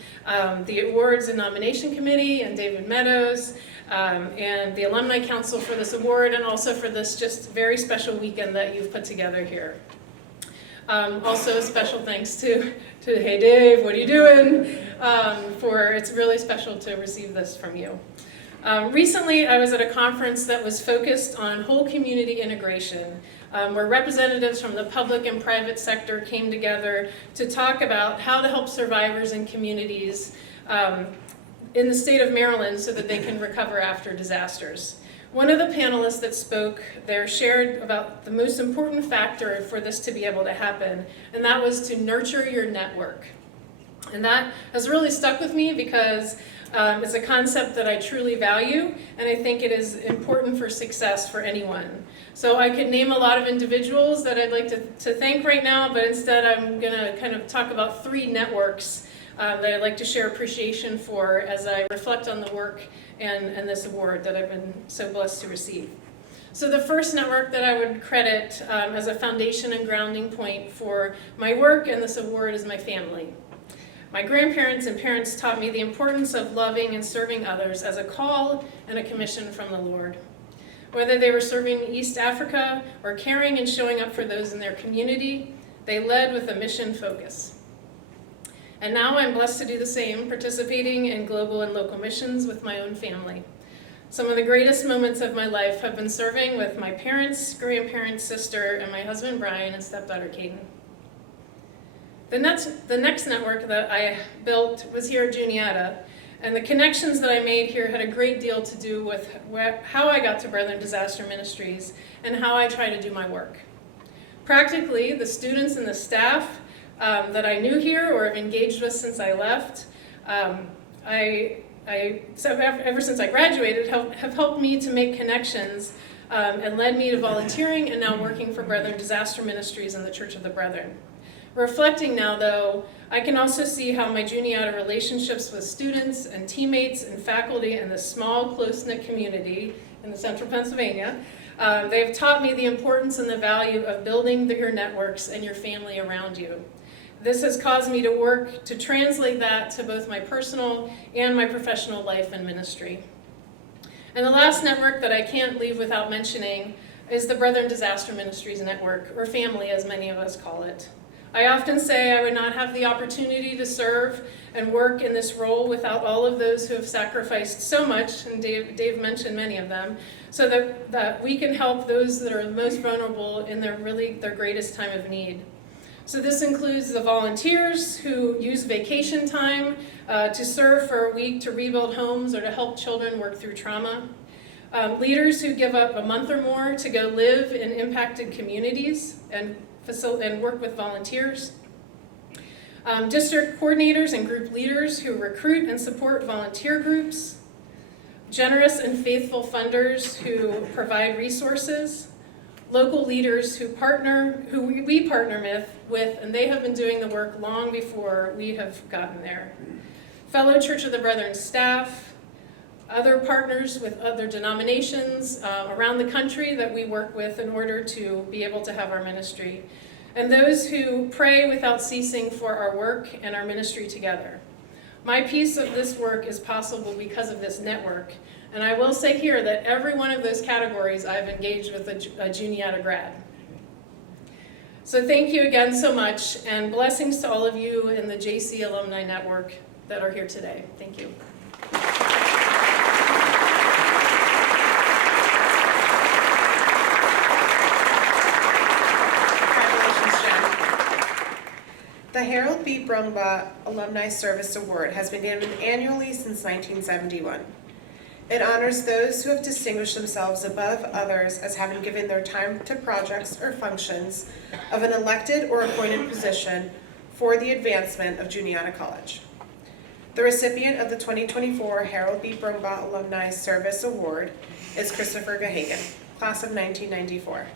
the Awards and Nomination Committee and David Meadows and the Alumni Council for this award, and also for this just very special weekend that you've put together here. Also, special thanks to Hey Dave, what are you doing? It's really special to receive this from you. Recently, I was at a conference that was focused on whole community integration, where representatives from the public and private sector came together to talk about how to help survivors and communities in the state of Maryland so that they can recover after disasters. One of the panelists that spoke there shared about the most important factor for this to be able to happen, and that was to nurture your network. And that has really stuck with me because it's a concept that I truly value, and I think it is important for success for anyone. So I could name a lot of individuals that I'd like to thank right now, but instead I'm going to kind of talk about 3 networks that I'd like to share appreciation for as I reflect on the work and this award that I've been so blessed to receive. So the first network that I would credit as a foundation and grounding point for my work and this award is my family. My grandparents and parents taught me the importance of loving and serving others as a call and a commission from the Lord. Whether they were serving East Africa or caring and showing up for those in their community, they led with a mission focus. And now I'm blessed to do the same, participating in global and local missions with my own family. Some of the greatest moments of my life have been serving with my parents, grandparents, sister, and my husband Brian and stepdaughter Kaden. The next network that I built was here at Juniata, and the connections that I made here had a great deal to do with how I got to Brethren Disaster Ministries and how I try to do my work. Practically, the students and the staff that I knew here or have engaged with since I left, ever since I graduated, have helped me to make connections and led me to volunteering and now working for Brethren Disaster Ministries in the Church of the Brethren. Reflecting now, though, I can also see how my Juniata relationships with students and teammates and faculty in this small, close-knit community in the central Pennsylvania, they've taught me the importance and the value of building your networks and your family around you. This has caused me to work to translate that to both my personal and my professional life and ministry. And the last network that I can't leave without mentioning is the Brethren Disaster Ministries Network, or family as many of us call it. I often say I would not have the opportunity to serve and work in this role without all of those who have sacrificed so much, and Dave mentioned many of them, so that we can help those that are most vulnerable in their greatest time of need. So this includes the volunteers who use vacation time to serve for a week to rebuild homes or to help children work through trauma. Leaders who give up a month or more to go live in impacted communities and work with volunteers. district coordinators and group leaders who recruit and support volunteer groups, generous and faithful funders who provide resources, local leaders who we partner with, and they have been doing the work long before we have gotten there. Fellow Church of the Brethren staff, other partners with other denominations around the country that we work with in order to be able to have our ministry, and those who pray without ceasing for our work and our ministry together. My piece of this work is possible because of this network, and I will say here that every one of those categories I've engaged with a Juniata grad. So thank you again so much, and blessings to all of you in the JC Alumni Network that are here today. Thank you. Congratulations, Jen. The Harold B. Brumbaugh Alumni Service Award has been given annually since 1971. It honors those who have distinguished themselves above others as having given their time to projects or functions of an elected or appointed position for the advancement of Juniata College. The recipient of the 2024 Harold B. Brumbaugh Alumni Service Award is Christopher Gahagen, class of 1994.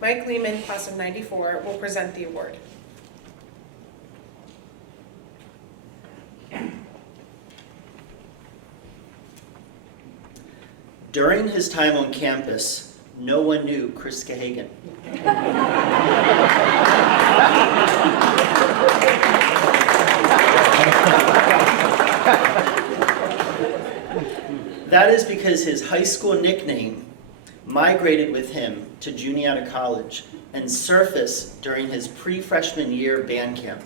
Mike Lehman, class of 94, will present the award. During his time on campus, no one knew Chris Gahagen. That is because his high school nickname migrated with him to Juniata College and surfaced during his pre-freshman year band camp.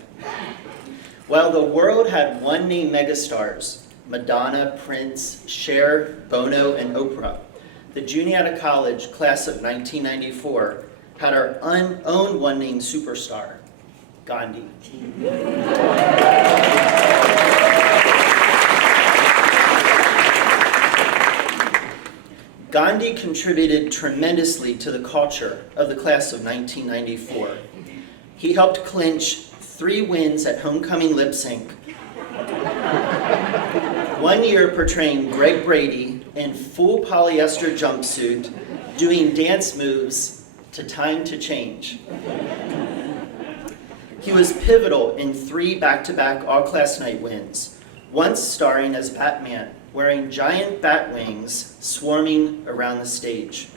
While the world had one-name megastars, Madonna, Prince, Cher, Bono, and Oprah, the Juniata College class of 1994 had our own one-name superstar, Gandhi. Gandhi contributed tremendously to the culture of the class of 1994. He helped clinch 3 wins at homecoming lip sync. One year portraying Greg Brady in full polyester jumpsuit, doing dance moves to Time to Change. He was pivotal in 3 back-to-back all-class night wins, once starring as Batman, wearing giant bat wings swarming around the stage.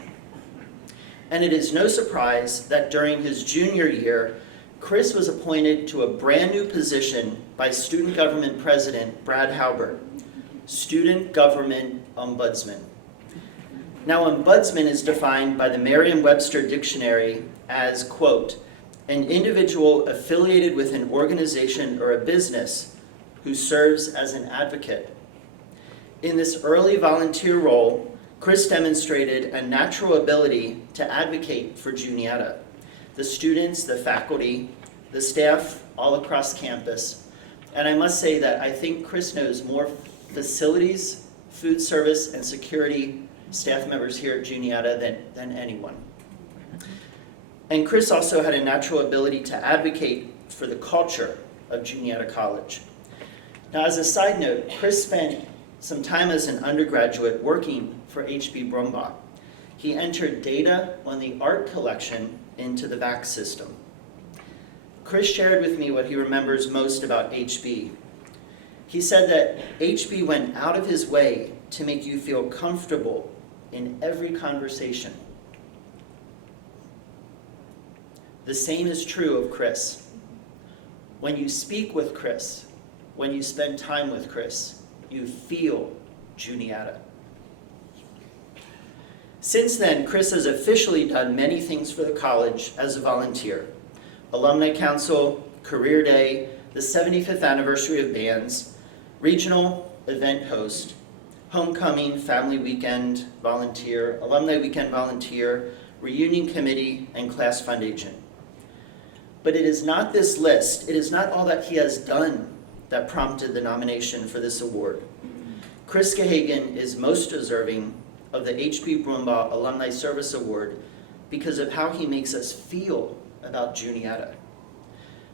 And it is no surprise that during his junior year, Chris was appointed to a brand new position by Student Government President Brad Halbert, Student Government Ombudsman. Now, ombudsman is defined by the Merriam-Webster Dictionary as, quote, an individual affiliated with an organization or a business who serves as an advocate. In this early volunteer role, Chris demonstrated a natural ability to advocate for Juniata, the students, the faculty, the staff all across campus. And I must say that I think Chris knows more facilities, food service, and security staff members here at Juniata than anyone. And Chris also had a natural ability to advocate for the culture of Juniata College. Now, as a side note, Chris spent some time as an undergraduate working for H.B. Brumbaugh. He entered data on the art collection into the VAX system. Chris shared with me what he remembers most about HB. He said that HB went out of his way to make you feel comfortable in every conversation. The same is true of Chris. When you speak with Chris, when you spend time with Chris, you feel Juniata. Since then, Chris has officially done many things for the college as a volunteer. Alumni Council, Career Day, the 75th anniversary of bands, regional event host, homecoming, family weekend volunteer, alumni weekend volunteer, reunion committee, and class fund agent. But it is not this list, it is not all that he has done that prompted the nomination for this award. Chris Gahagen is most deserving of the H.B. Brumbaugh Alumni Service Award because of how he makes us feel about Juniata.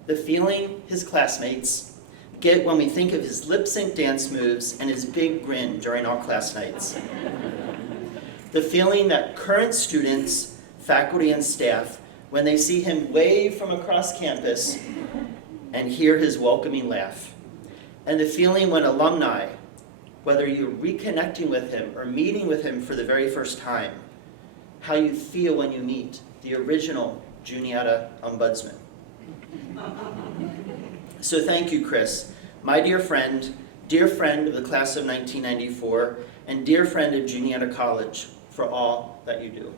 the feeling his classmates get when we think of his lip-sync dance moves and his big grin during all class nights. The feeling that current students, faculty, and staff, when they see him wave from across campus and hear his welcoming laugh. And the feeling when alumni, whether you're reconnecting with him or meeting with him for the very first time, how you feel when you meet the original Juniata Ombudsman. So thank you, Chris, my dear friend of the class of 1994, and dear friend of Juniata College, for all that you do.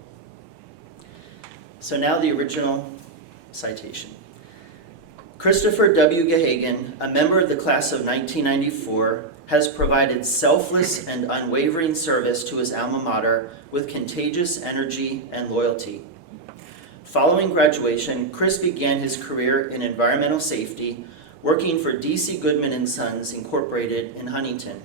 So now the original citation. Christopher W. Gahagen, a member of the class of 1994, has provided selfless and unwavering service to his alma mater with contagious energy and loyalty. Following graduation, Chris began his career in environmental safety, working for D.C. Goodman & Sons Incorporated in Huntington.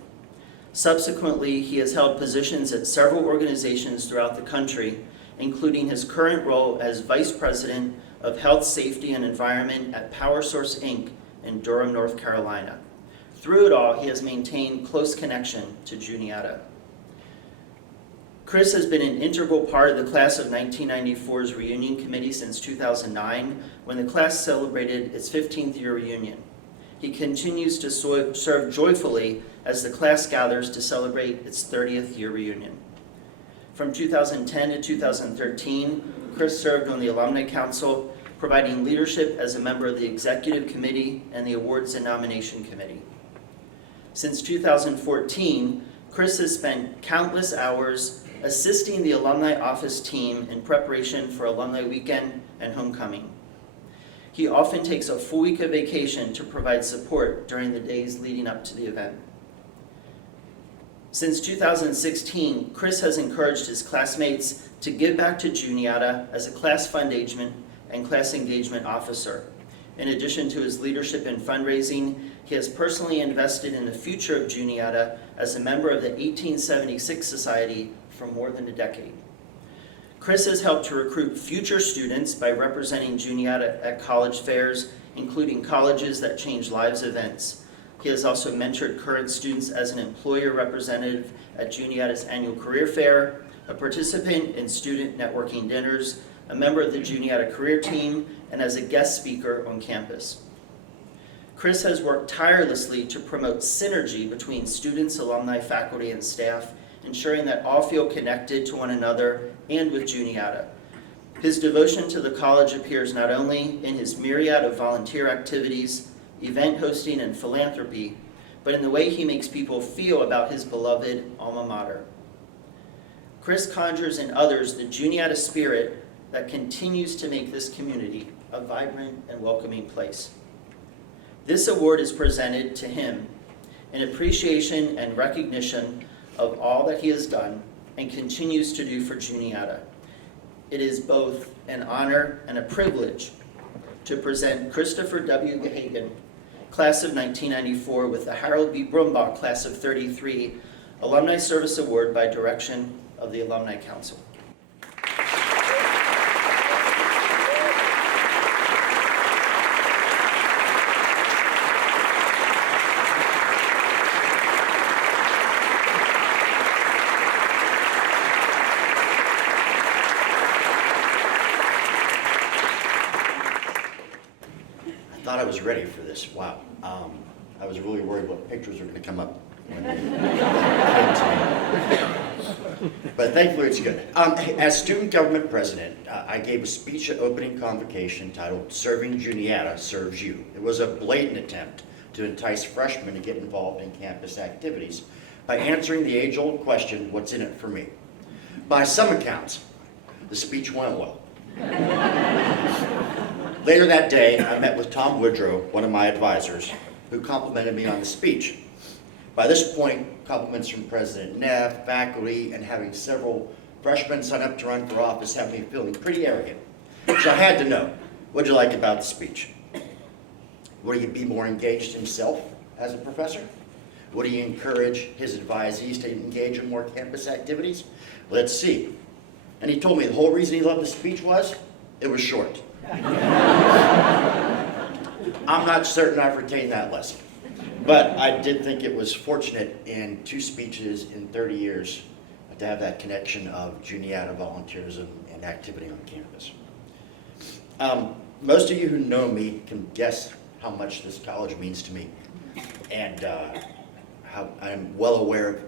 Subsequently, he has held positions at several organizations throughout the country, including his current role as Vice President of Health, Safety, and Environment at PowerSource, Inc. in Durham, North Carolina. Through it all, he has maintained close connection to Juniata. Chris has been an integral part of the class of 1994's reunion committee since 2009, when the class celebrated its 15th year reunion. He continues to serve joyfully as the class gathers to celebrate its 30th year reunion. From 2010 to 2013, Chris served on the Alumni Council, providing leadership as a member of the Executive Committee and the Awards and Nomination Committee. Since 2014, Chris has spent countless hours assisting the Alumni Office team in preparation for Alumni Weekend and Homecoming. He often takes a full week of vacation to provide support during the days leading up to the event. Since 2016, Chris has encouraged his classmates to give back to Juniata as a class fund agent and class engagement officer. In addition to his leadership in fundraising, he has personally invested in the future of Juniata as a member of the 1876 Society for more than a decade. Chris has helped to recruit future students by representing Juniata at college fairs, including Colleges That Change Lives events. He has also mentored current students as an employer representative at Juniata's annual career fair, a participant in student networking dinners, a member of the Juniata career team, and as a guest speaker on campus. Chris has worked tirelessly to promote synergy between students, alumni, faculty, and staff, ensuring that all feel connected to one another and with Juniata. His devotion to the college appears not only in his myriad of volunteer activities, event hosting, and philanthropy, but in the way he makes people feel about his beloved alma mater. Chris conjures in others the Juniata spirit that continues to make this community a vibrant and welcoming place. This award is presented to him in appreciation and recognition of all that he has done and continues to do for Juniata. It is both an honor and a privilege to present Christopher W. Gahagen, class of 1994, with the Harold B. Brumbaugh class of 33 Alumni Service Award by direction of the Alumni Council. I thought I was ready for this. Wow. I was really worried what pictures are going to come up when you came to me. But thankfully it's good. As student government president, I gave a speech at opening convocation titled "Serving Juniata Serves You." It was a blatant attempt to entice freshmen to get involved in campus activities by answering the age-old question, what's in it for me? By some accounts, the speech went well. Later that day, I met with Tom Woodrow, one of my advisors, who complimented me on the speech. By this point, compliments from President Neff, faculty, and having several freshmen sign up to run for office have me feeling pretty arrogant. So I had to know, what'd you like about the speech? Would he be more engaged himself as a professor? Would he encourage his advisees to engage in more campus activities? Let's see. And he told me the whole reason he loved the speech was, it was short. I'm not certain I've retained that lesson. But I did think it was fortunate in 2 speeches in 30 years to have that connection of Juniata volunteerism and activity on campus. Most of you who know me can guess how much this college means to me, and how I'm well aware of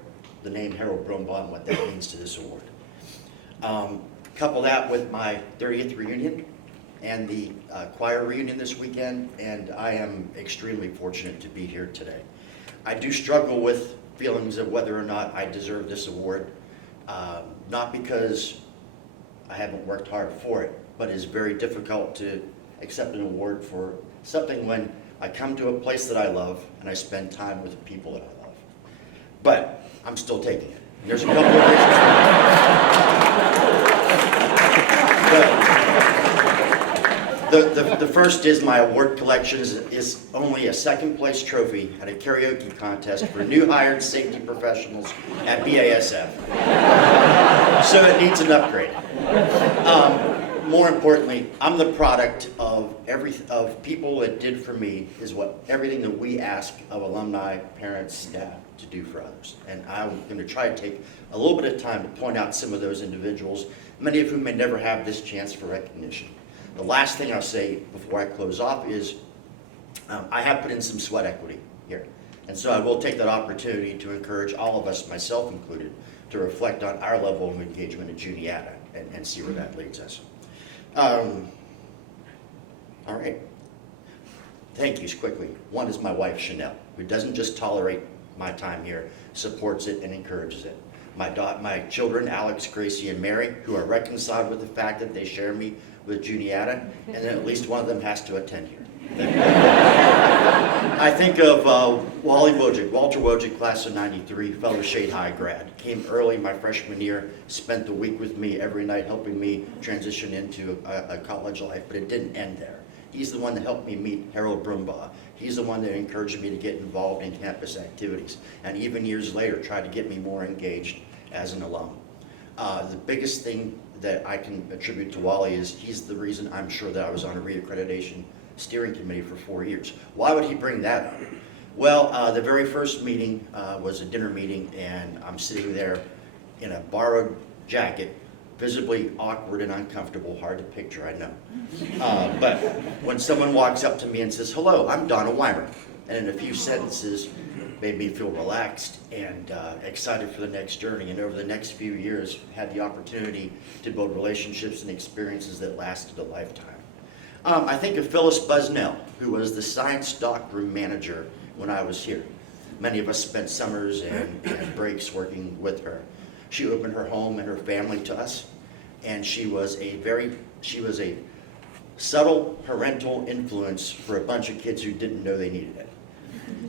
the name Harold Brumbaugh and what that means to this award. Couple that with my 30th reunion and the choir reunion this weekend, and I am extremely fortunate to be here today. I do struggle with feelings of whether or not I deserve this award, not because I haven't worked hard for it, but it's very difficult to accept an award for something when I come to a place that I love and I spend time with the people that I love. But I'm still taking it. There's a couple of reasons the first is my award collection is only a 2nd place trophy at a karaoke contest for new hired safety professionals at BASF. So it needs an upgrade. More importantly, I'm the product of people that did for me everything that we ask of alumni, parents, staff to do for others. And I'm going to try to take a little bit of time to point out some of those individuals, many of whom may never have this chance for recognition. The last thing I'll say before I close off is I have put in some sweat equity here. And so I will take that opportunity to encourage all of us, myself included, to reflect on our level of engagement at Juniata and see where that leads us. All right. Thank yous quickly. One is my wife, Chanel, who doesn't just tolerate my time here, supports it and encourages it. My children, Alex, Gracie, and Mary, who are reconciled with the fact that they share me with Juniata, and then at least one of them has to attend here. I think of Walter Wojcik, class of '93, fellow Shade High grad. Came early my freshman year, spent the week with me every night helping me transition into a college life, but it didn't end there. He's the one that helped me meet Harold Brumbaugh. He's the one that encouraged me to get involved in campus activities, and even years later tried to get me more engaged as an alum. The biggest thing that I can attribute to Wally is he's the reason I'm sure that I was on a reaccreditation steering committee for 4 years. Why would he bring that up? Well, the very first meeting was a dinner meeting, and I'm sitting there in a borrowed jacket, visibly awkward and uncomfortable, hard to picture, I know. But when someone walks up to me and says, "Hello, I'm Donna Weimer," and in a few sentences made me feel relaxed and excited for the next journey. And over the next few years, had the opportunity to build relationships and experiences that lasted a lifetime. I think of Phyllis Busnell, who was the science stockroom manager when I was here. Many of us spent summers and breaks working with her. She opened her home and her family to us, and she was a subtle parental influence for a bunch of kids who didn't know they needed it.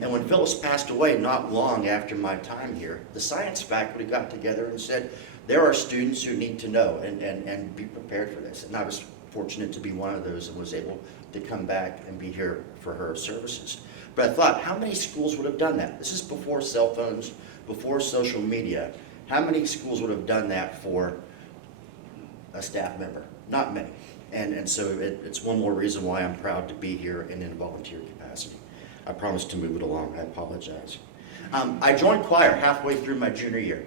And when Phyllis passed away not long after my time here, the science faculty got together and said, there are students who need to know and be prepared for this. And I was fortunate to be one of those and was able to come back and be here for her services. But I thought, how many schools would have done that? This is before cell phones, before social media. How many schools would have done that for a staff member? Not many. And so it's one more reason why I'm proud to be here and in a volunteer capacity. I promise to move it along. I apologize. I joined choir halfway through my junior year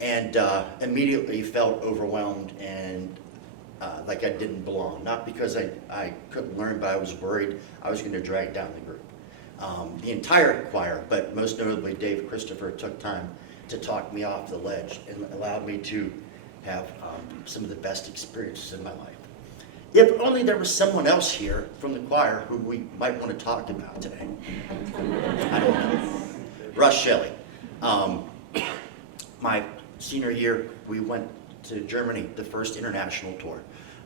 and immediately felt overwhelmed and like I didn't belong. Not because I couldn't learn, but I was worried I was going to drag down the group. The entire choir, but most notably Dave Christopher, took time to talk me off the ledge and allowed me to have some of the best experiences in my life. If only there was someone else here from the choir who we might want to talk about today. I don't know. Russ Shelley. My senior year, we went to Germany, the first international tour.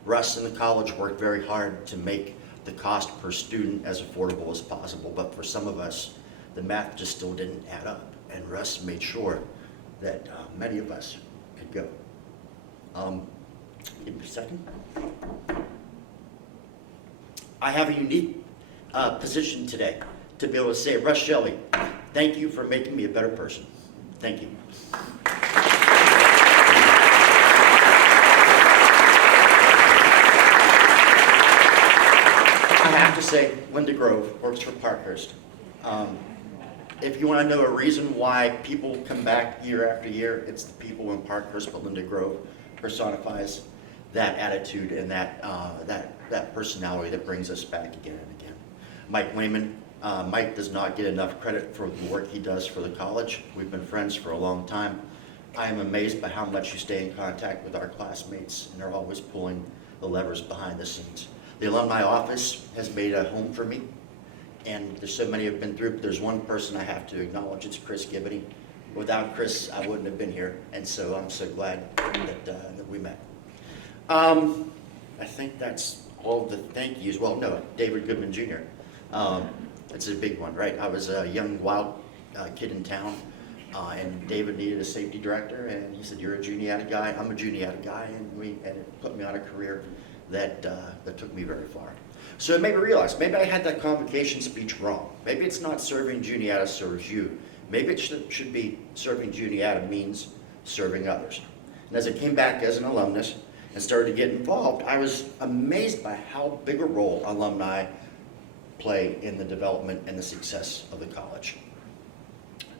Russ and the college worked very hard to make the cost per student as affordable as possible, but for some of us, the math just still didn't add up, and Russ made sure that many of us could go. Give me a second. I have a unique position today to be able to say, Russ Shelley, thank you for making me a better person. Thank you. I have to say Linda Grove works for Parkhurst. If you want to know a reason why people come back year after year, it's the people in Parkhurst, but Linda Grove personifies that attitude and that personality that brings us back again and again. Mike Wayman. Mike does not get enough credit for the work he does for the college. We've been friends for a long time. I am amazed by how much you stay in contact with our classmates and are always pulling the levers behind the scenes. The alumni office has made a home for me, and there's so many have been through, but there's one person I have to acknowledge, it's Chris Gibbony. Without Chris, I wouldn't have been here, and so I'm so glad that we met. I think that's all the thank yous. Well, no, David Goodman Jr. It's a big one, right? I was a young, wild kid in town, and David needed a safety director, and he said, "You're a Juniata guy, I'm a Juniata guy," and it put me on a career that took me very far. So it made me realize, maybe I had that convocation speech wrong. Maybe it's not serving Juniata serves you. Maybe it should be serving Juniata means serving others. And as I came back as an alumnus and started to get involved, I was amazed by how big a role alumni play in the development and the success of the college.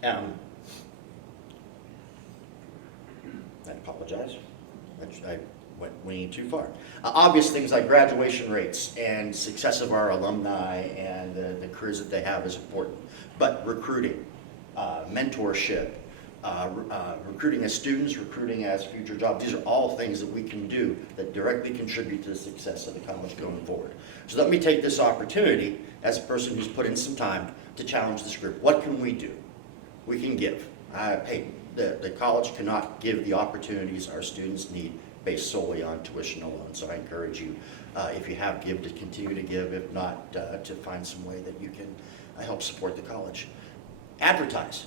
I apologize. I went way too far. Obvious things like graduation rates and success of our alumni and the careers that they have is important. But recruiting, mentorship, recruiting as students, recruiting as future jobs, these are all things that we can do that directly contribute to the success of the college going forward. So let me take this opportunity as a person who's put in some time to challenge this group. What can we do? We can give. Hey, the college cannot give the opportunities our students need based solely on tuition alone. So I encourage you, if you have give, to continue to give. If not, to find some way that you can help support the college. Advertise.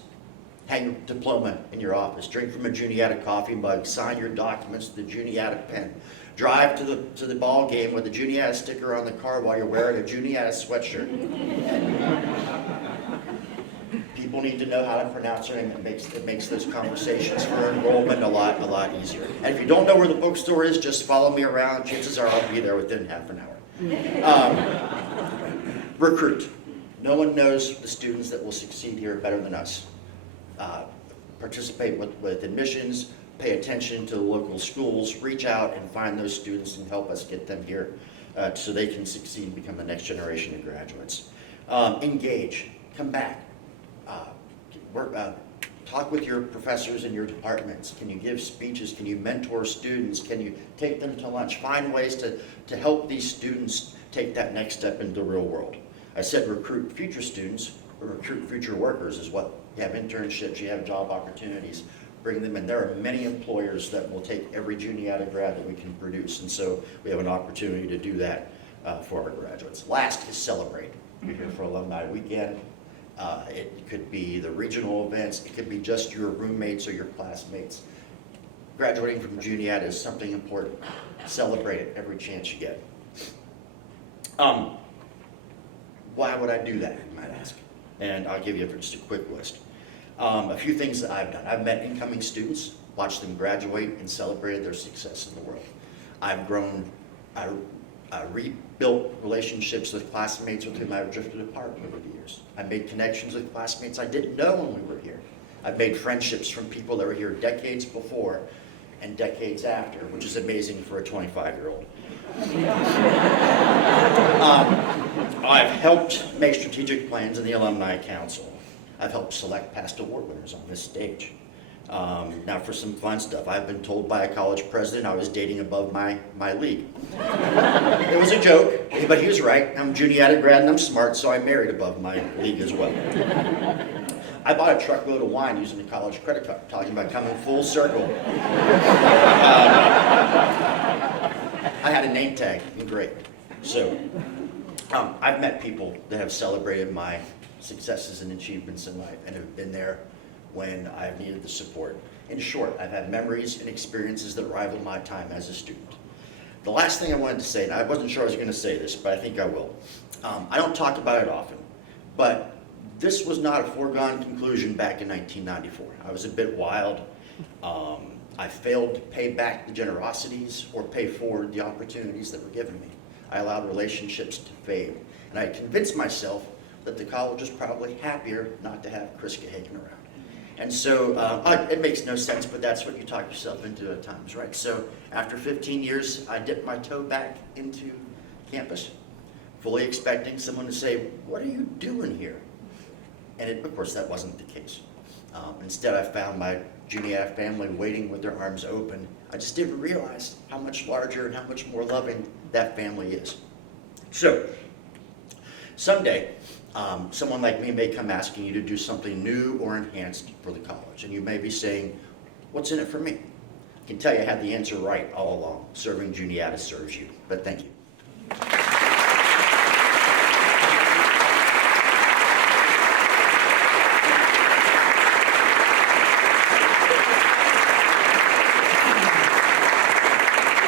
Hang your diploma in your office. Drink from a Juniata coffee mug. Sign your documents with the Juniata pen. Drive to the ball game with a Juniata sticker on the car while you're wearing a Juniata sweatshirt. People need to know how to pronounce their name. It makes those conversations for enrollment a lot easier. And if you don't know where the bookstore is, just follow me around. Chances are I'll be there within half an hour. Recruit. No one knows the students that will succeed here better than us. Participate with admissions, pay attention to the local schools, reach out and find those students and help us get them here so they can succeed and become the next generation of graduates. Engage. Come back. Talk with your professors in your departments. Can you give speeches? Can you mentor students? Can you take them to lunch? Find ways to help these students take that next step into the real world. I said recruit future students, but recruit future workers as well. You have internships, you have job opportunities, bring them in. There are many employers that will take every Juniata grad that we can produce, and so we have an opportunity to do that for our graduates. Last is celebrate. You're here for Alumni Weekend. It could be the regional events, it could be just your roommates or your classmates. Graduating from Juniata is something important. Celebrate it every chance you get. Why would I do that, you might ask? And I'll give you just a quick list. A few things that I've done. I've met incoming students, watched them graduate, and celebrated their success in the world. I've grown, I rebuilt relationships with classmates with whom I've drifted apart over the years. I made connections with classmates I didn't know when we were here. I've made friendships from people that were here decades before and decades after, which is amazing for a 25-year-old. I've helped make strategic plans in the Alumni Council. I've helped select past award winners on this stage. Now for some fun stuff. I've been told by a college president I was dating above my league. It was a joke, but he was right. I'm a Juniata grad and I'm smart, so I married above my league as well. I bought a truckload of wine using a college credit card, talking about coming full circle. I had a name tag, great. So, I've met people that have celebrated my successes and achievements in life and have been there when I've needed the support. In short, I've had memories and experiences that rival my time as a student. The last thing I wanted to say, and I wasn't sure I was going to say this, but I think I will. I don't talk about it often, but this was not a foregone conclusion back in 1994. I was a bit wild. I failed to pay back the generosities or pay forward the opportunities that were given me. I allowed relationships to fade. And I convinced myself that the college is probably happier not to have Chris Gahagen around. And so, it makes no sense, but that's what you talk yourself into at times, right? So after 15 years, I dipped my toe back into campus, fully expecting someone to say, "What are you doing here?" And of course, that wasn't the case. Instead, I found my Juniata family waiting with their arms open. I just didn't realize how much larger and how much more loving that family is. So, someday, someone like me may come asking you to do something new or enhanced for the college. And you may be saying, "What's in it for me?" I can tell you I had the answer right all along. Serving Juniata serves you. But thank you.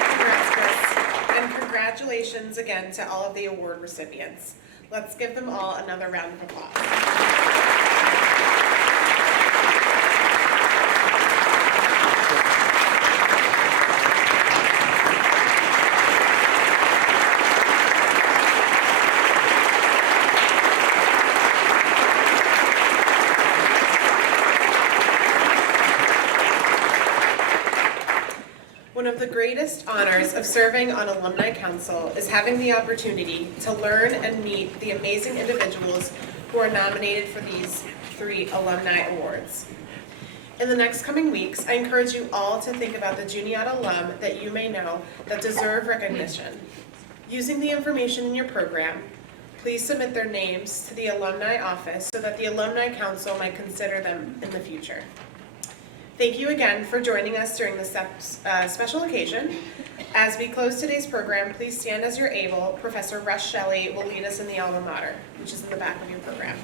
Congrats, Chris. And congratulations again to all of the award recipients. Let's give them all another round of applause. One of the greatest honors of serving on Alumni Council is having the opportunity to learn and meet the amazing individuals who are nominated for these 3 Alumni Awards. In the next coming weeks, I encourage you all to think about the Juniata alum that you may know that deserve recognition. Using the information in your program, please submit their names to the Alumni office so that the Alumni Council might consider them in the future. Thank you again for joining us during this special occasion. As we close today's program, please stand as you're able. Professor Russ Shelley will lead us in the alma mater, which is in the back of your program.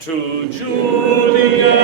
To Juliet.